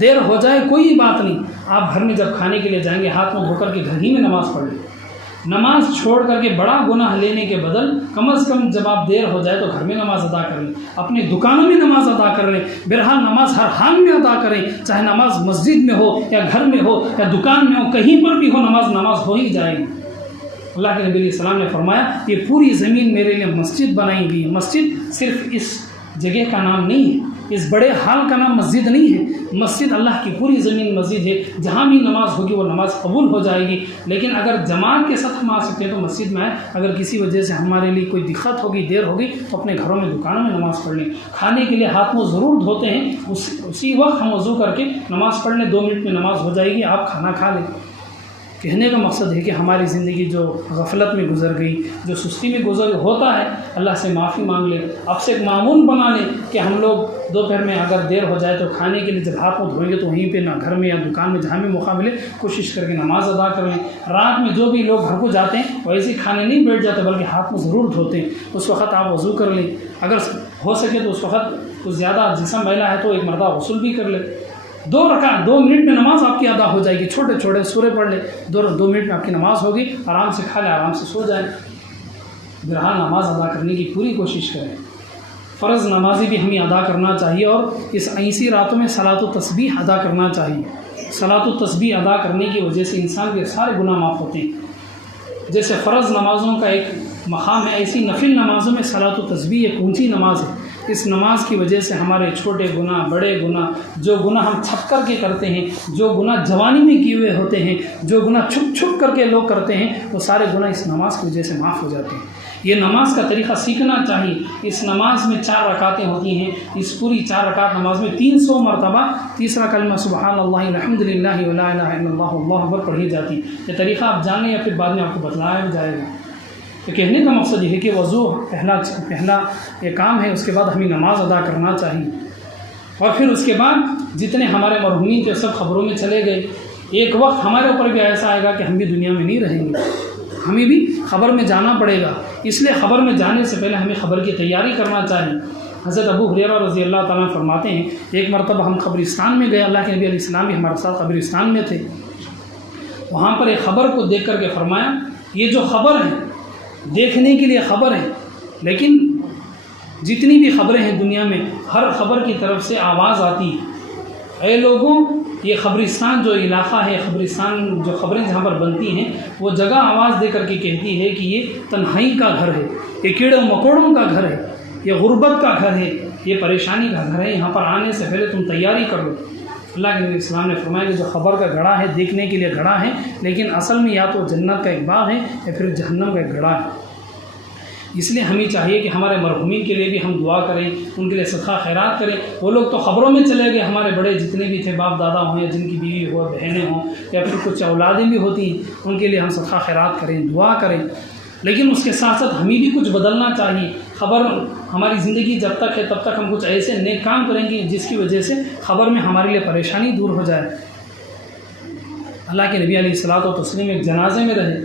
دیر ہو جائے کوئی بات نہیں، آپ گھر میں جب کھانے کے لیے جائیں گے ہاتھ منہ دھو کر کے گھر ہی میں نماز پڑھ لیں۔ نماز چھوڑ کر کے بڑا گناہ لینے کے بدل کم از کم جب آپ دیر ہو جائے تو گھر میں نماز ادا کر لیں، اپنی دکانوں میں نماز ادا کر لیں۔ بہرحال نماز ہر حال میں ادا کریں، چاہے نماز مسجد میں ہو یا گھر میں ہو یا دکان میں ہو، کہیں پر بھی ہو نماز ہو ہی جائے گی۔ اللہ کے نبی علیہ السلام نے فرمایا یہ پوری زمین میرے لیے مسجد بنائی گئی ہے۔ مسجد صرف اس جگہ کا نام نہیں ہے، اس بڑے ہال کا نام مسجد نہیں ہے، مسجد اللہ کی پوری زمین مسجد ہے، جہاں بھی نماز ہوگی وہ نماز قبول ہو جائے گی۔ لیکن اگر جماعت کے ساتھ ہم آ سکتے ہیں تو مسجد میں آئے، اگر کسی وجہ سے ہمارے لیے کوئی دقت ہوگی، دیر ہوگی تو اپنے گھروں میں دکانوں میں نماز پڑھ لیں۔ کھانے کے لیے ہاتھ منہ ضرور دھوتے ہیں، اسی وقت ہم وضو کر کے نماز پڑھ لیں، 2 منٹ میں نماز ہو جائے گی، آپ کھانا کھا لیں۔ کہنے کا مقصد ہے کہ ہماری زندگی جو غفلت میں گزر گئی، جو سستی میں گزر ہوتا ہے، اللہ سے معافی مانگ لیں، اب سے ایک معمول بنا لیں کہ ہم لوگ دوپہر میں اگر دیر ہو جائے تو کھانے کے لیے جب ہاتھ منہ دھوئیں گے تو وہیں پہ نہ گھر میں یا دکان میں جہاں بھی موقع ملے کوشش کر کے نماز ادا کر لیں۔ رات میں جو بھی لوگ گھر کو جاتے ہیں وہ ایسے کھانے نہیں بیٹھ جاتے بلکہ ہاتھ منہ ضرور دھوتے ہیں، اس وقت آپ وضو کر لیں، اگر ہو سکے تو اس وقت کچھ زیادہ جسم میلا ہے تو ایک مرتبہ غسل بھی کر لیں۔ 2 منٹ میں نماز آپ کی ادا ہو جائے گی، چھوٹے چھوٹے سورے پڑھ لیں، 2 منٹ میں آپ کی نماز ہوگی، آرام سے کھا لیں، آرام سے سو جائیں۔ بہرحال نماز ادا کرنے کی پوری کوشش کریں، فرض نمازی بھی ہمیں ادا کرنا چاہیے، اور اس ایسی راتوں میں صلاۃ و تسبیح ادا کرنا چاہیے۔ صلاۃ و تسبیح ادا کرنے کی وجہ سے انسان کے سارے گناہ معاف ہوتے ہیں۔ جیسے فرض نمازوں کا ایک مقام ہے، ایسی نفل نمازوں میں صلاۃ و تسبیح ایک اونچی نماز ہے۔ اس نماز کی وجہ سے ہمارے چھوٹے گناہ، بڑے گناہ، جو گناہ ہم چھپ کر کے کرتے ہیں، جو گناہ جوانی میں کیے ہوئے ہوتے ہیں، جو گناہ چھپ چھپ کر کے لوگ کرتے ہیں، وہ سارے گناہ اس نماز کی وجہ سے معاف ہو جاتے ہیں۔ یہ نماز کا طریقہ سیکھنا چاہیے۔ اس نماز میں 4 رکعتیں ہوتی ہیں، اس پوری 4 رکعت نماز میں 300 مرتبہ تیسرا کلمہ سبحان اللہ الحمد للہ ولا الہ الا اللہ اللہ اکبر پڑھی جاتی ہے۔ یہ طریقہ آپ جانیں یا پھر بعد میں آپ کو بتلایا جائے گا۔ تو کہنے کا مقصد یہ ہے کہ وضو پہلا یہ کام ہے، اس کے بعد ہمیں نماز ادا کرنا چاہیے، اور پھر اس کے بعد جتنے ہمارے مرحومین تھے سب خبروں میں چلے گئے۔ ایک وقت ہمارے اوپر بھی ایسا آئے گا کہ ہم بھی دنیا میں نہیں رہیں گے، ہمیں بھی خبر میں جانا پڑے گا، اس لیے خبر میں جانے سے پہلے ہمیں خبر کی تیاری کرنا چاہیے۔ حضرت ابو ہریرہ رضی اللہ تعالیٰ عنہ فرماتے ہیں، ایک مرتبہ ہم قبرستان میں گئے، اللہ کے نبی علیہ السلام بھی ہمارے ساتھ قبرستان میں تھے، وہاں پر ایک خبر کو دیکھ کر کے فرمایا، یہ جو خبر ہے دیکھنے کے لیے خبر ہے، لیکن جتنی بھی خبریں ہیں دنیا میں ہر خبر کی طرف سے آواز آتی ہے، اے لوگوں یہ قبرستان جو علاقہ ہے، قبرستان جو خبریں جہاں پر بنتی ہیں وہ جگہ آواز دے کر کے کہتی ہے کہ یہ تنہائی کا گھر ہے، یہ کیڑوں مکوڑوں کا گھر ہے، یہ غربت کا گھر ہے، یہ پریشانی کا گھر ہے، یہاں پر آنے سے پہلے تم تیاری کر لو۔ اللہ کے نبی اسلام نے فرمایا کہ جو خبر کا گھڑا ہے دیکھنے کے لیے گھڑا ہے، لیکن اصل میں یا تو جنت کا ایک باغ ہے یا پھر جہنم کا ایک گھڑا ہے۔ اس لیے ہمیں چاہیے کہ ہمارے مرحومین کے لیے بھی ہم دعا کریں، ان کے لیے صدقہ خیرات کریں۔ وہ لوگ تو خبروں میں چلے گئے، ہمارے بڑے جتنے بھی تھے، باپ دادا ہوں یا جن کی بیوی ہو، بہنیں ہوں یا پھر کچھ اولادیں بھی ہوتی ہیں، ان کے لیے ہم صدقہ خیرات کریں، دعا کریں، لیکن اس کے ساتھ ساتھ ہمیں بھی کچھ بدلنا چاہیے۔ خبر ہماری زندگی جب تک ہے تب تک ہم کچھ ایسے نیک کام کریں گے جس کی وجہ سے خبر میں ہمارے لیے پریشانی دور ہو جائے۔ اللہ کے نبی علیہ الصلوۃ والتسلیم ایک جنازے میں رہے،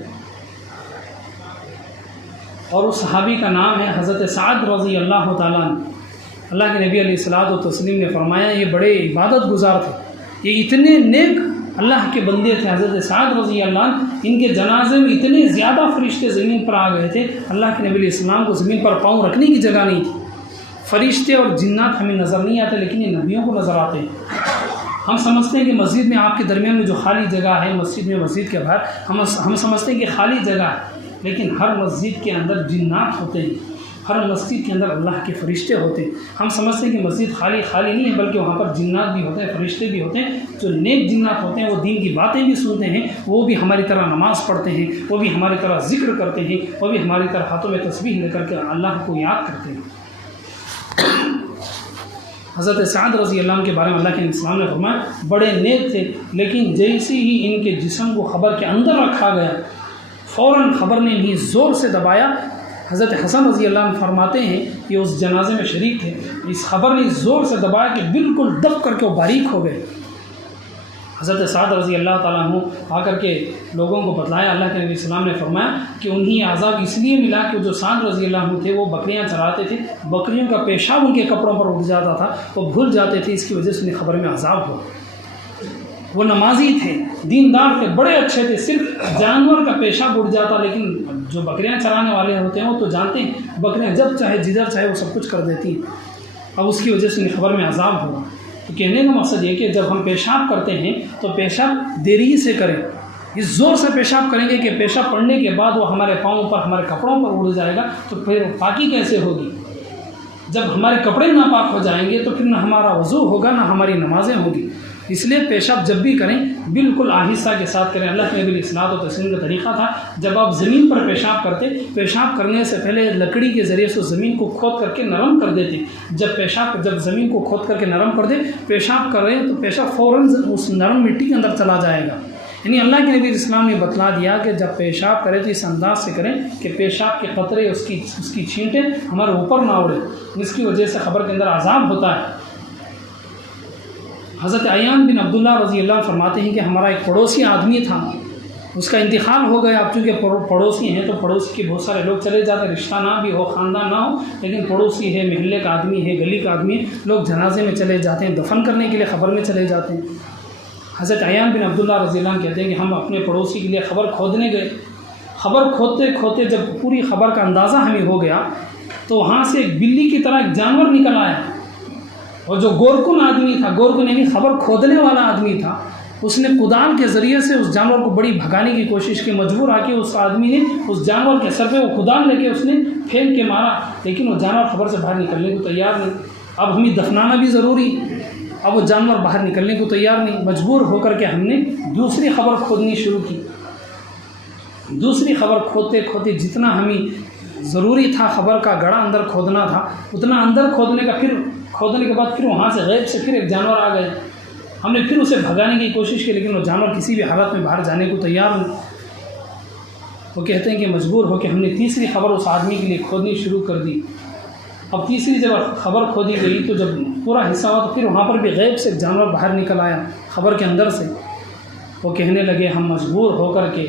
اور اس صحابی کا نام ہے حضرت سعد رضی اللہ تعالیٰ عنہ۔ اللہ کے نبی علیہ الصلوۃ والتسلیم نے فرمایا یہ بڑے عبادت گزار تھے، یہ اتنے نیک اللہ کے بندے تھے۔ حضرت سعد رضی اللہ عنہ، ان کے جنازے میں اتنے زیادہ فرشتے زمین پر آ گئے تھے، اللہ کے نبی علیہ السلام کو زمین پر پاؤں رکھنے کی جگہ نہیں تھی۔ فرشتے اور جنات ہمیں نظر نہیں آتے، لیکن یہ نبیوں کو نظر آتے ہیں۔ ہم سمجھتے ہیں کہ مسجد میں آپ کے درمیان میں جو خالی جگہ ہے، مسجد میں مسجد کے باہر ہم سمجھتے ہیں کہ خالی جگہ ہے، لیکن ہر مسجد کے اندر جنات ہوتے ہیں، ہر مسجد کے اندر اللہ کے فرشتے ہوتے ہیں۔ ہم سمجھتے ہیں کہ مسجد خالی نہیں ہے، بلکہ وہاں پر جنات بھی ہوتے ہیں، فرشتے بھی ہوتے ہیں۔ جو نیک جنات ہوتے ہیں وہ دین کی باتیں بھی سنتے ہیں، وہ بھی ہماری طرح نماز پڑھتے ہیں، وہ بھی ہماری طرح ذکر کرتے ہیں، وہ بھی ہماری طرح ہاتھوں میں تسبیح لے کر کے اللہ کو یاد کرتے ہیں۔ حضرت سعد رضی اللہ عنہ کے بارے میں اللہ کے اسلام نے فرمایا بڑے نیک تھے، لیکن جیسے ہی ان کے جسم کو خبر کے اندر رکھا گیا، فوراً خبر نے انہیں زور سے دبایا۔ حضرت حسن رضی اللہ عنہ فرماتے ہیں کہ اس جنازے میں شریک تھے، اس خبر نے زور سے دبایا کہ بالکل دب کر کے وہ باریک ہو گئے۔ حضرت سعد رضی اللہ تعالیٰ عنہ آ کر کے لوگوں کو بتلایا، اللہ کے نبی السلام نے فرمایا کہ انہیں عذاب اس لیے ملا کہ جو سعد رضی اللہ عنہ تھے وہ بکریاں چراتے تھے، بکریوں کا پیشاب ان کے کپڑوں پر اٹھ جاتا تھا، وہ بھول جاتے تھے، اس کی وجہ سے انہیں خبر میں عذاب ہوا۔ وہ نمازی تھے، دیندار تھے، بڑے اچھے تھے، صرف جانور کا پیشاب اٹھ جاتا، لیکن جو بکریاں چرانے والے ہوتے ہیں وہ تو جانتے ہیں بکریاں جب چاہے جدھر چاہے وہ سب کچھ کر دیتی ہیں، اب اس کی وجہ سے انہیں خبر میں عذاب ہوا۔ تو کہنے کا مقصد یہ کہ جب ہم پیشاب کرتے ہیں تو پیشاب دیری سے کریں، اس زور سے پیشاب کریں گے کہ پیشاب پڑنے کے بعد وہ ہمارے پاؤں پر، ہمارے کپڑوں پر اڑ جائے گا، تو پھر پاکی کیسے ہوگی؟ جب ہمارے کپڑے ناپاک ہو جائیں گے تو پھر نہ ہمارا وضو ہوگا نہ ہماری نمازیں ہوگی۔ اس لیے پیشاب جب بھی کریں بالکل آہستہ کے ساتھ کریں۔ اللہ کے نبی علیہ الصلوۃ والتسلیم کا طریقہ تھا، جب آپ زمین پر پیشاب کرتے، پیشاب کرنے سے پہلے لکڑی کے ذریعے سے زمین کو کھود کر کے نرم کر دیتے۔ جب زمین کو کھود کر کے نرم کر دے، پیشاب کر رہے ہیں تو پیشاب فوراً اس نرم مٹی کے اندر چلا جائے گا، یعنی اللہ کے نبی اسلام نے بتلا دیا کہ جب پیشاب کرے تو اس انداز سے کریں کہ پیشاب کے قطرے اس کی چھینٹیں ہمارے اوپر نہ اڑے، جس کی وجہ سے خبر کے اندر عذاب ہوتا ہے۔ حضرت ایان بن عبداللہ رضی اللہ عنہ فرماتے ہیں کہ ہمارا ایک پڑوسی آدمی تھا، اس کا انتقال ہو گیا۔ اب چونکہ پڑوسی ہیں تو پڑوسی کے بہت سارے لوگ چلے جاتے ہیں، رشتہ نہ بھی ہو، خاندان نہ ہو، لیکن پڑوسی ہے، محلے کا آدمی ہے، گلی کا آدمی ہے، لوگ جنازے میں چلے جاتے ہیں، دفن کرنے کے لیے قبر میں چلے جاتے ہیں۔ حضرت ایان بن عبداللہ رضی اللہ عنہ کہتے ہیں کہ ہم اپنے پڑوسی کے لیے خبر کھودنے گئے۔ خبر کھودتے کھودتے جب پوری خبر کا اندازہ ہمیں ہو گیا تو وہاں سے ایک بلی کی طرح ایک جانور نکل آیا، اور جو گورکن آدمی تھا، گورکن یعنی خبر کھودنے والا آدمی تھا، اس نے کدال کے ذریعے سے اس جانور کو بڑی بھگانے کی کوشش کی، مجبور آ کے اس آدمی نے اس جانور کے سر پہ وہ کدال لے کے اس نے پھینک کے مارا، لیکن وہ جانور خبر سے باہر نکلنے کو تیار نہیں۔ اب ہمیں دفنانا بھی ضروری، اب وہ جانور باہر نکلنے کو تیار نہیں، مجبور ہو کر کے ہم نے دوسری خبر کھودنی شروع کی۔ دوسری خبر کھودتے کھودتے جتنا ہمیں ضروری تھا خبر کا گڑھا اندر کھودنا تھا، اتنا اندر کھودنے کے بعد پھر وہاں سے غیب سے پھر ایک جانور آ گئے۔ ہم نے پھر اسے بھگانے کی کوشش کی، لیکن وہ جانور کسی بھی حالت میں باہر جانے کو تیار نہیں۔ وہ کہتے ہیں کہ مجبور ہو کے ہم نے تیسری خبر اس آدمی کے لیے کھودنی شروع کر دی۔ اب تیسری جب خبر کھودی گئی تو جب پورا حصہ ہوا تو پھر وہاں پر بھی غیب سے ایک جانور باہر نکل آیا خبر کے اندر سے۔ وہ کہنے لگے ہم مجبور ہو کر کے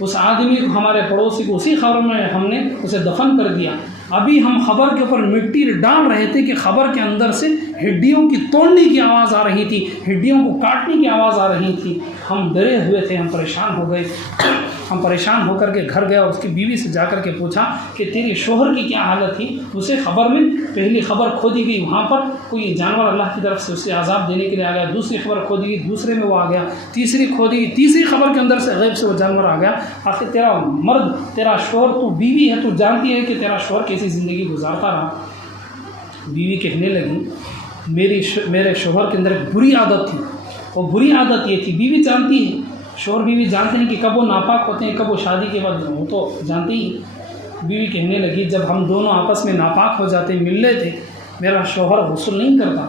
اس آدمی کو، ہمارے پڑوسی کو، اسی خبر میں ہم نے اسے دفن کر دیا۔ ابھی ہم خبر کے اوپر مٹی ڈال رہے تھے کہ خبر کے اندر سے ہڈیوں کی توڑنے کی آواز آ رہی تھی، ہڈیوں کو کاٹنے کی آواز آ رہی تھی۔ ہم ڈرے ہوئے تھے، ہم پریشان ہو گئے۔ ہم پریشان ہو کر کے گھر گیا، اس کی بیوی سے جا کر کے پوچھا کہ تیری شوہر کی کیا حالت تھی؟ اسے خبر میں پہلی خبر کھودی گئی، وہاں پر کوئی جانور اللہ کی طرف سے اسے عذاب دینے کے لیے آ گیا۔ دوسری خبر کھودی گئی، دوسرے میں وہ آ گیا۔ تیسری کھودی گئی، تیسری خبر کے اندر سے غیب سے وہ جانور آ گیا۔ آخر تیرا مرد، تیرا شوہر، تو بیوی ہے، تو جانتی ہے کہ تیرا شوہر کیسی زندگی گزارتا رہا۔ بیوی کہنے لگی میرے شوہر کے اندر ایک بری عادت تھی، وہ بری عادت یہ تھی، بیوی جانتی ہے، شوہر بیوی جانتے ہیں کہ کب وہ ناپاک ہوتے ہیں، کب وہ شادی کے بعد، وہ تو جانتی ہی۔ بیوی کہنے لگی جب ہم دونوں آپس میں ناپاک ہو جاتے مل لیتے، میرا شوہر غسل نہیں کرتا،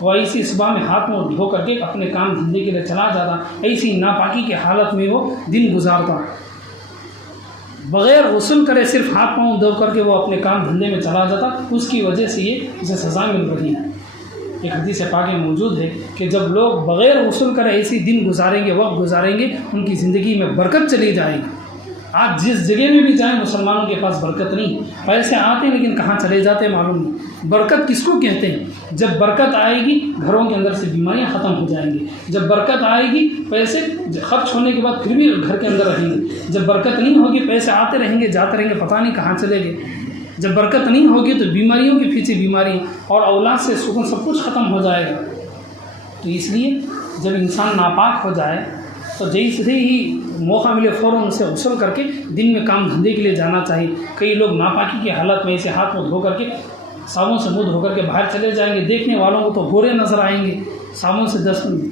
وہ ایسی صبح میں ہاتھ منہ دھو کر کے اپنے کام دھندے کے لیے چلا جاتا، ایسی ناپاکی کی حالت میں وہ دن گزارتا، بغیر غسل کرے صرف ہاتھ پاؤں دھو کر کے وہ اپنے کام دھندے میں چلا جاتا۔ اس کی وجہ سے یہ اسے سزا مل رہی ہے۔ ایک حدیث پاک میں موجود ہے کہ جب لوگ بغیر غسل کرے ایسی دن گزاریں گے، وقت گزاریں گے، ان کی زندگی میں برکت چلی جائے گی۔ آج جس جگہ میں بھی جائیں مسلمانوں کے پاس برکت نہیں، پیسے آتے ہیں لیکن کہاں چلے جاتے ہیں معلوم نہیں۔ برکت کس کو کہتے ہیں؟ جب برکت آئے گی گھروں کے اندر سے بیماریاں ختم ہو جائیں گی۔ جب برکت آئے گی پیسے خرچ ہونے کے بعد پھر بھی گھر کے اندر رہیں گے۔ جب برکت نہیں ہوگی پیسے آتے رہیں گے جاتے رہیں گے، پتہ نہیں کہاں چلے گئے۔ جب برکت نہیں ہوگی تو بیماریوں کے پیچھے بیماریاں، اور اولاد سے سکون، سب کچھ ختم ہو جائے گا۔ تو اس لیے جب انسان ناپاک ہو جائے تو جیسے ہی موقع ملے فوراً اسے غسل کر کے دن میں کام دھندے کے لیے جانا چاہیے۔ کئی لوگ ناپاکی کی حالت میں اسے ہاتھ منہ دھو کر کے، صابن سے منہ دھو کر کے باہر چلے جائیں گے، دیکھنے والوں کو تو گورے نظر آئیں گے، صابن سے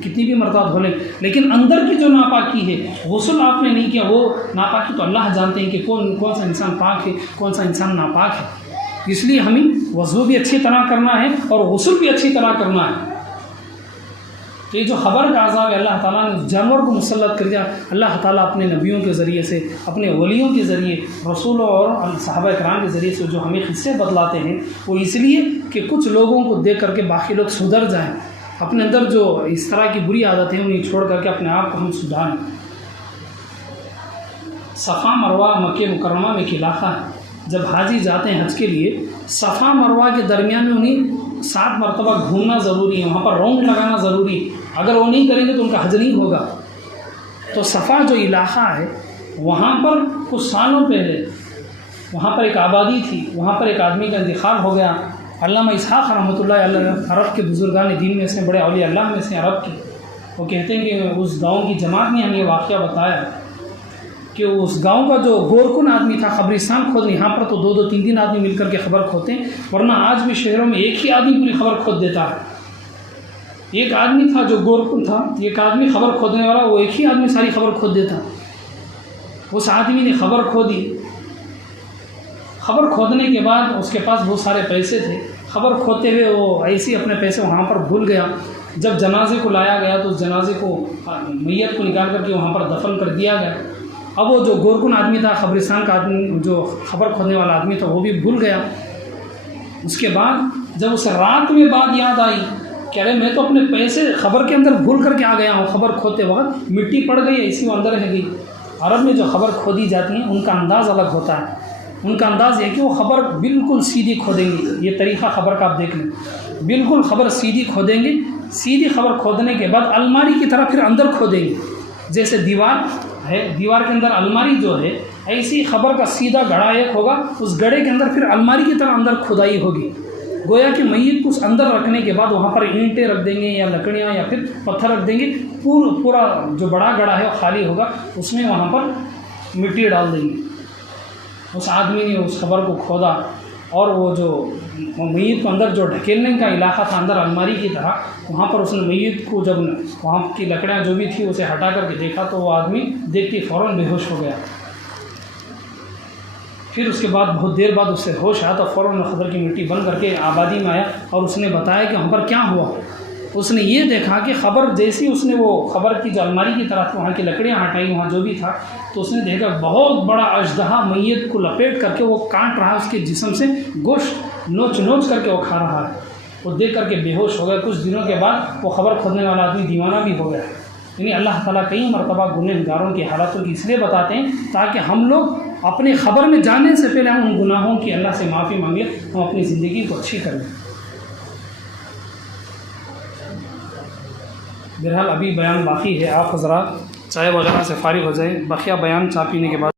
کتنی بھی مرتبہ دھو لیں، لیکن اندر کی جو ناپاکی ہے، غسل آپ نے نہیں کیا، وہ ناپاکی تو اللہ جانتے ہیں کہ کون سا انسان پاک ہے، کون سا انسان ناپاک ہے۔ اس لیے ہمیں وضو بھی اچھی طرح کرنا ہے اور غسل بھی اچھی طرح کرنا ہے۔ تو یہ جو خبر کا عذاب ہے اللہ تعالیٰ نے جانور کو مسلط کر دیا، اللہ تعالیٰ اپنے نبیوں کے ذریعے سے، اپنے ولیوں کے ذریعے، رسولوں اور صحابہ کرام کے ذریعے سے جو ہمیں قصے بتلاتے ہیں، وہ اس لیے کہ کچھ لوگوں کو دیکھ کر کے باقی لوگ سدھر جائیں، اپنے اندر جو اس طرح کی بری عادتیں انہیں چھوڑ کر کے اپنے آپ کو ہم سدھاریں۔ صفا مروہ مکہ مکرمہ میں ایک علاقہ ہے، جب حاجی جاتے ہیں حج کے لیے، صفا مروہ کے درمیان میں انہیں 7 مرتبہ گھومنا ضروری ہے، وہاں پر راؤنڈ لگانا ضروری ہے۔ اگر وہ نہیں کریں گے تو ان کا حج نہیں ہوگا۔ تو صفا جو علاقہ ہے وہاں پر کچھ سالوں پہلے وہاں پر ایک آبادی تھی، وہاں پر ایک آدمی کا انتقال ہو گیا۔ علامہ اسحاق رحمۃ اللہ علیہ عرب کے بزرگان دین میں سے، بڑے اولیاء اللہ میں سے عرب کے، وہ کہتے ہیں کہ اس گاؤں کی جماعت نے ہمیں یہ واقعہ بتایا کہ اس گاؤں کا جو گورکن آدمی تھا، قبرستان کھودنے، یہاں پر تو 2-2 3-3 آدمی مل کر کے خبر کھودتے ہیں، ورنہ آج بھی شہروں میں ایک ہی آدمی پوری خبر کھود دیتا ہے۔ ایک آدمی تھا جو گورکن تھا، ایک آدمی خبر کھودنے والا، وہ ایک ہی آدمی ساری خبر کھود دیتا۔ اس آدمی نے خبر کھودی، خبر کھودنے کے بعد اس کے پاس بہت سارے پیسے تھے، خبر کھودتے ہوئے وہ ایسے اپنے پیسے وہاں پر بھول گیا، جب جنازے کو لایا گیا تو اس جنازے کو میت کو نکال کر کے وہاں پر دفن کر دیا گیا۔ اب وہ جو گورکن آدمی تھا، قبرستان کا آدمی، جو خبر کھودنے والا آدمی تھا، وہ بھی بھول گیا۔ اس کے بعد جب اسے رات میں بات یاد آئی کہ ارے میں تو اپنے پیسے خبر کے اندر بھول کر کے آ گیا ہوں، خبر کھودتے وقت مٹی پڑ گئی ہے، اسی وہ اندر رہ گئی۔ عرب میں جو خبر کھودی جاتی ہیں ان کا انداز الگ ہوتا ہے۔ ان کا انداز یہ کہ وہ خبر بالکل سیدھی کھودیں گے۔ یہ طریقہ خبر کا آپ دیکھ لیں، بالکل خبر سیدھی کھودیں گے۔ سیدھی خبر کھودنے کے بعد الماری کی طرح پھر اندر کھودیں گے، جیسے دیوار ہے، دیوار کے اندر الماری جو ہے، ایسی خبر کا سیدھا گڑھا ایک ہوگا، اس گڑھے کے اندر پھر الماری کی طرح اندر کھدائی ہوگی۔ گویا کہ میت کو اس اندر رکھنے کے بعد وہاں پر اینٹیں رکھ دیں گے یا لکڑیاں یا پھر پتھر رکھ دیں گے، پورا جو بڑا گڑھا ہے وہ خالی ہوگا، اس میں وہاں پر مٹی ڈال دیں گے۔ اس آدمی نے اس خبر کو کھودا اور وہ جو میت کو اندر جو ڈھکیلنے کا علاقہ تھا اندر الماری کی طرح، وہاں پر اس نے میت کو جب وہاں کی لکڑیاں جو بھی تھی اسے ہٹا کر کے دیکھا تو وہ آدمی دیکھتے فوراً بے ہوش ہو گیا۔ پھر اس کے بعد بہت دیر بعد اس سے ہوش آیا تو فوراً خبر کی مٹی بن کر کے آبادی میں آیا اور اس نے بتایا کہ ہم پر کیا ہوا۔ اس نے یہ دیکھا کہ خبر جیسی اس نے وہ خبر کی جو الماری کی طرح وہاں کی لکڑیاں ہٹائی، وہاں جو بھی تھا، تو اس نے دیکھا بہت بڑا اژدہا میت کو لپیٹ کر کے وہ کاٹ رہا ہے، اس کے جسم سے گوشت نوچ نوچ کر کے وہ کھا رہا ہے۔ وہ دیکھ کر کے بے ہوش ہو گیا۔ کچھ دنوں کے بعد وہ خبر کھودنے والا آدمی دیوانہ بھی ہو گیا۔ یعنی اللہ تعالیٰ کئی مرتبہ گنہگاروں کی حالتوں کی اس لیے بتاتے ہیں تاکہ ہم لوگ اپنے خبر میں جانے سے پہلے ہم ان گناہوں کی اللہ سے معافی مانگیں، ہم اپنی زندگی کو اچھی کریں۔ بہرحال ابھی بیان باقی ہے، آپ حضرات چائے وغیرہ سے فارغ ہو جائیں، بقیہ بیان چائے پینے کے بعد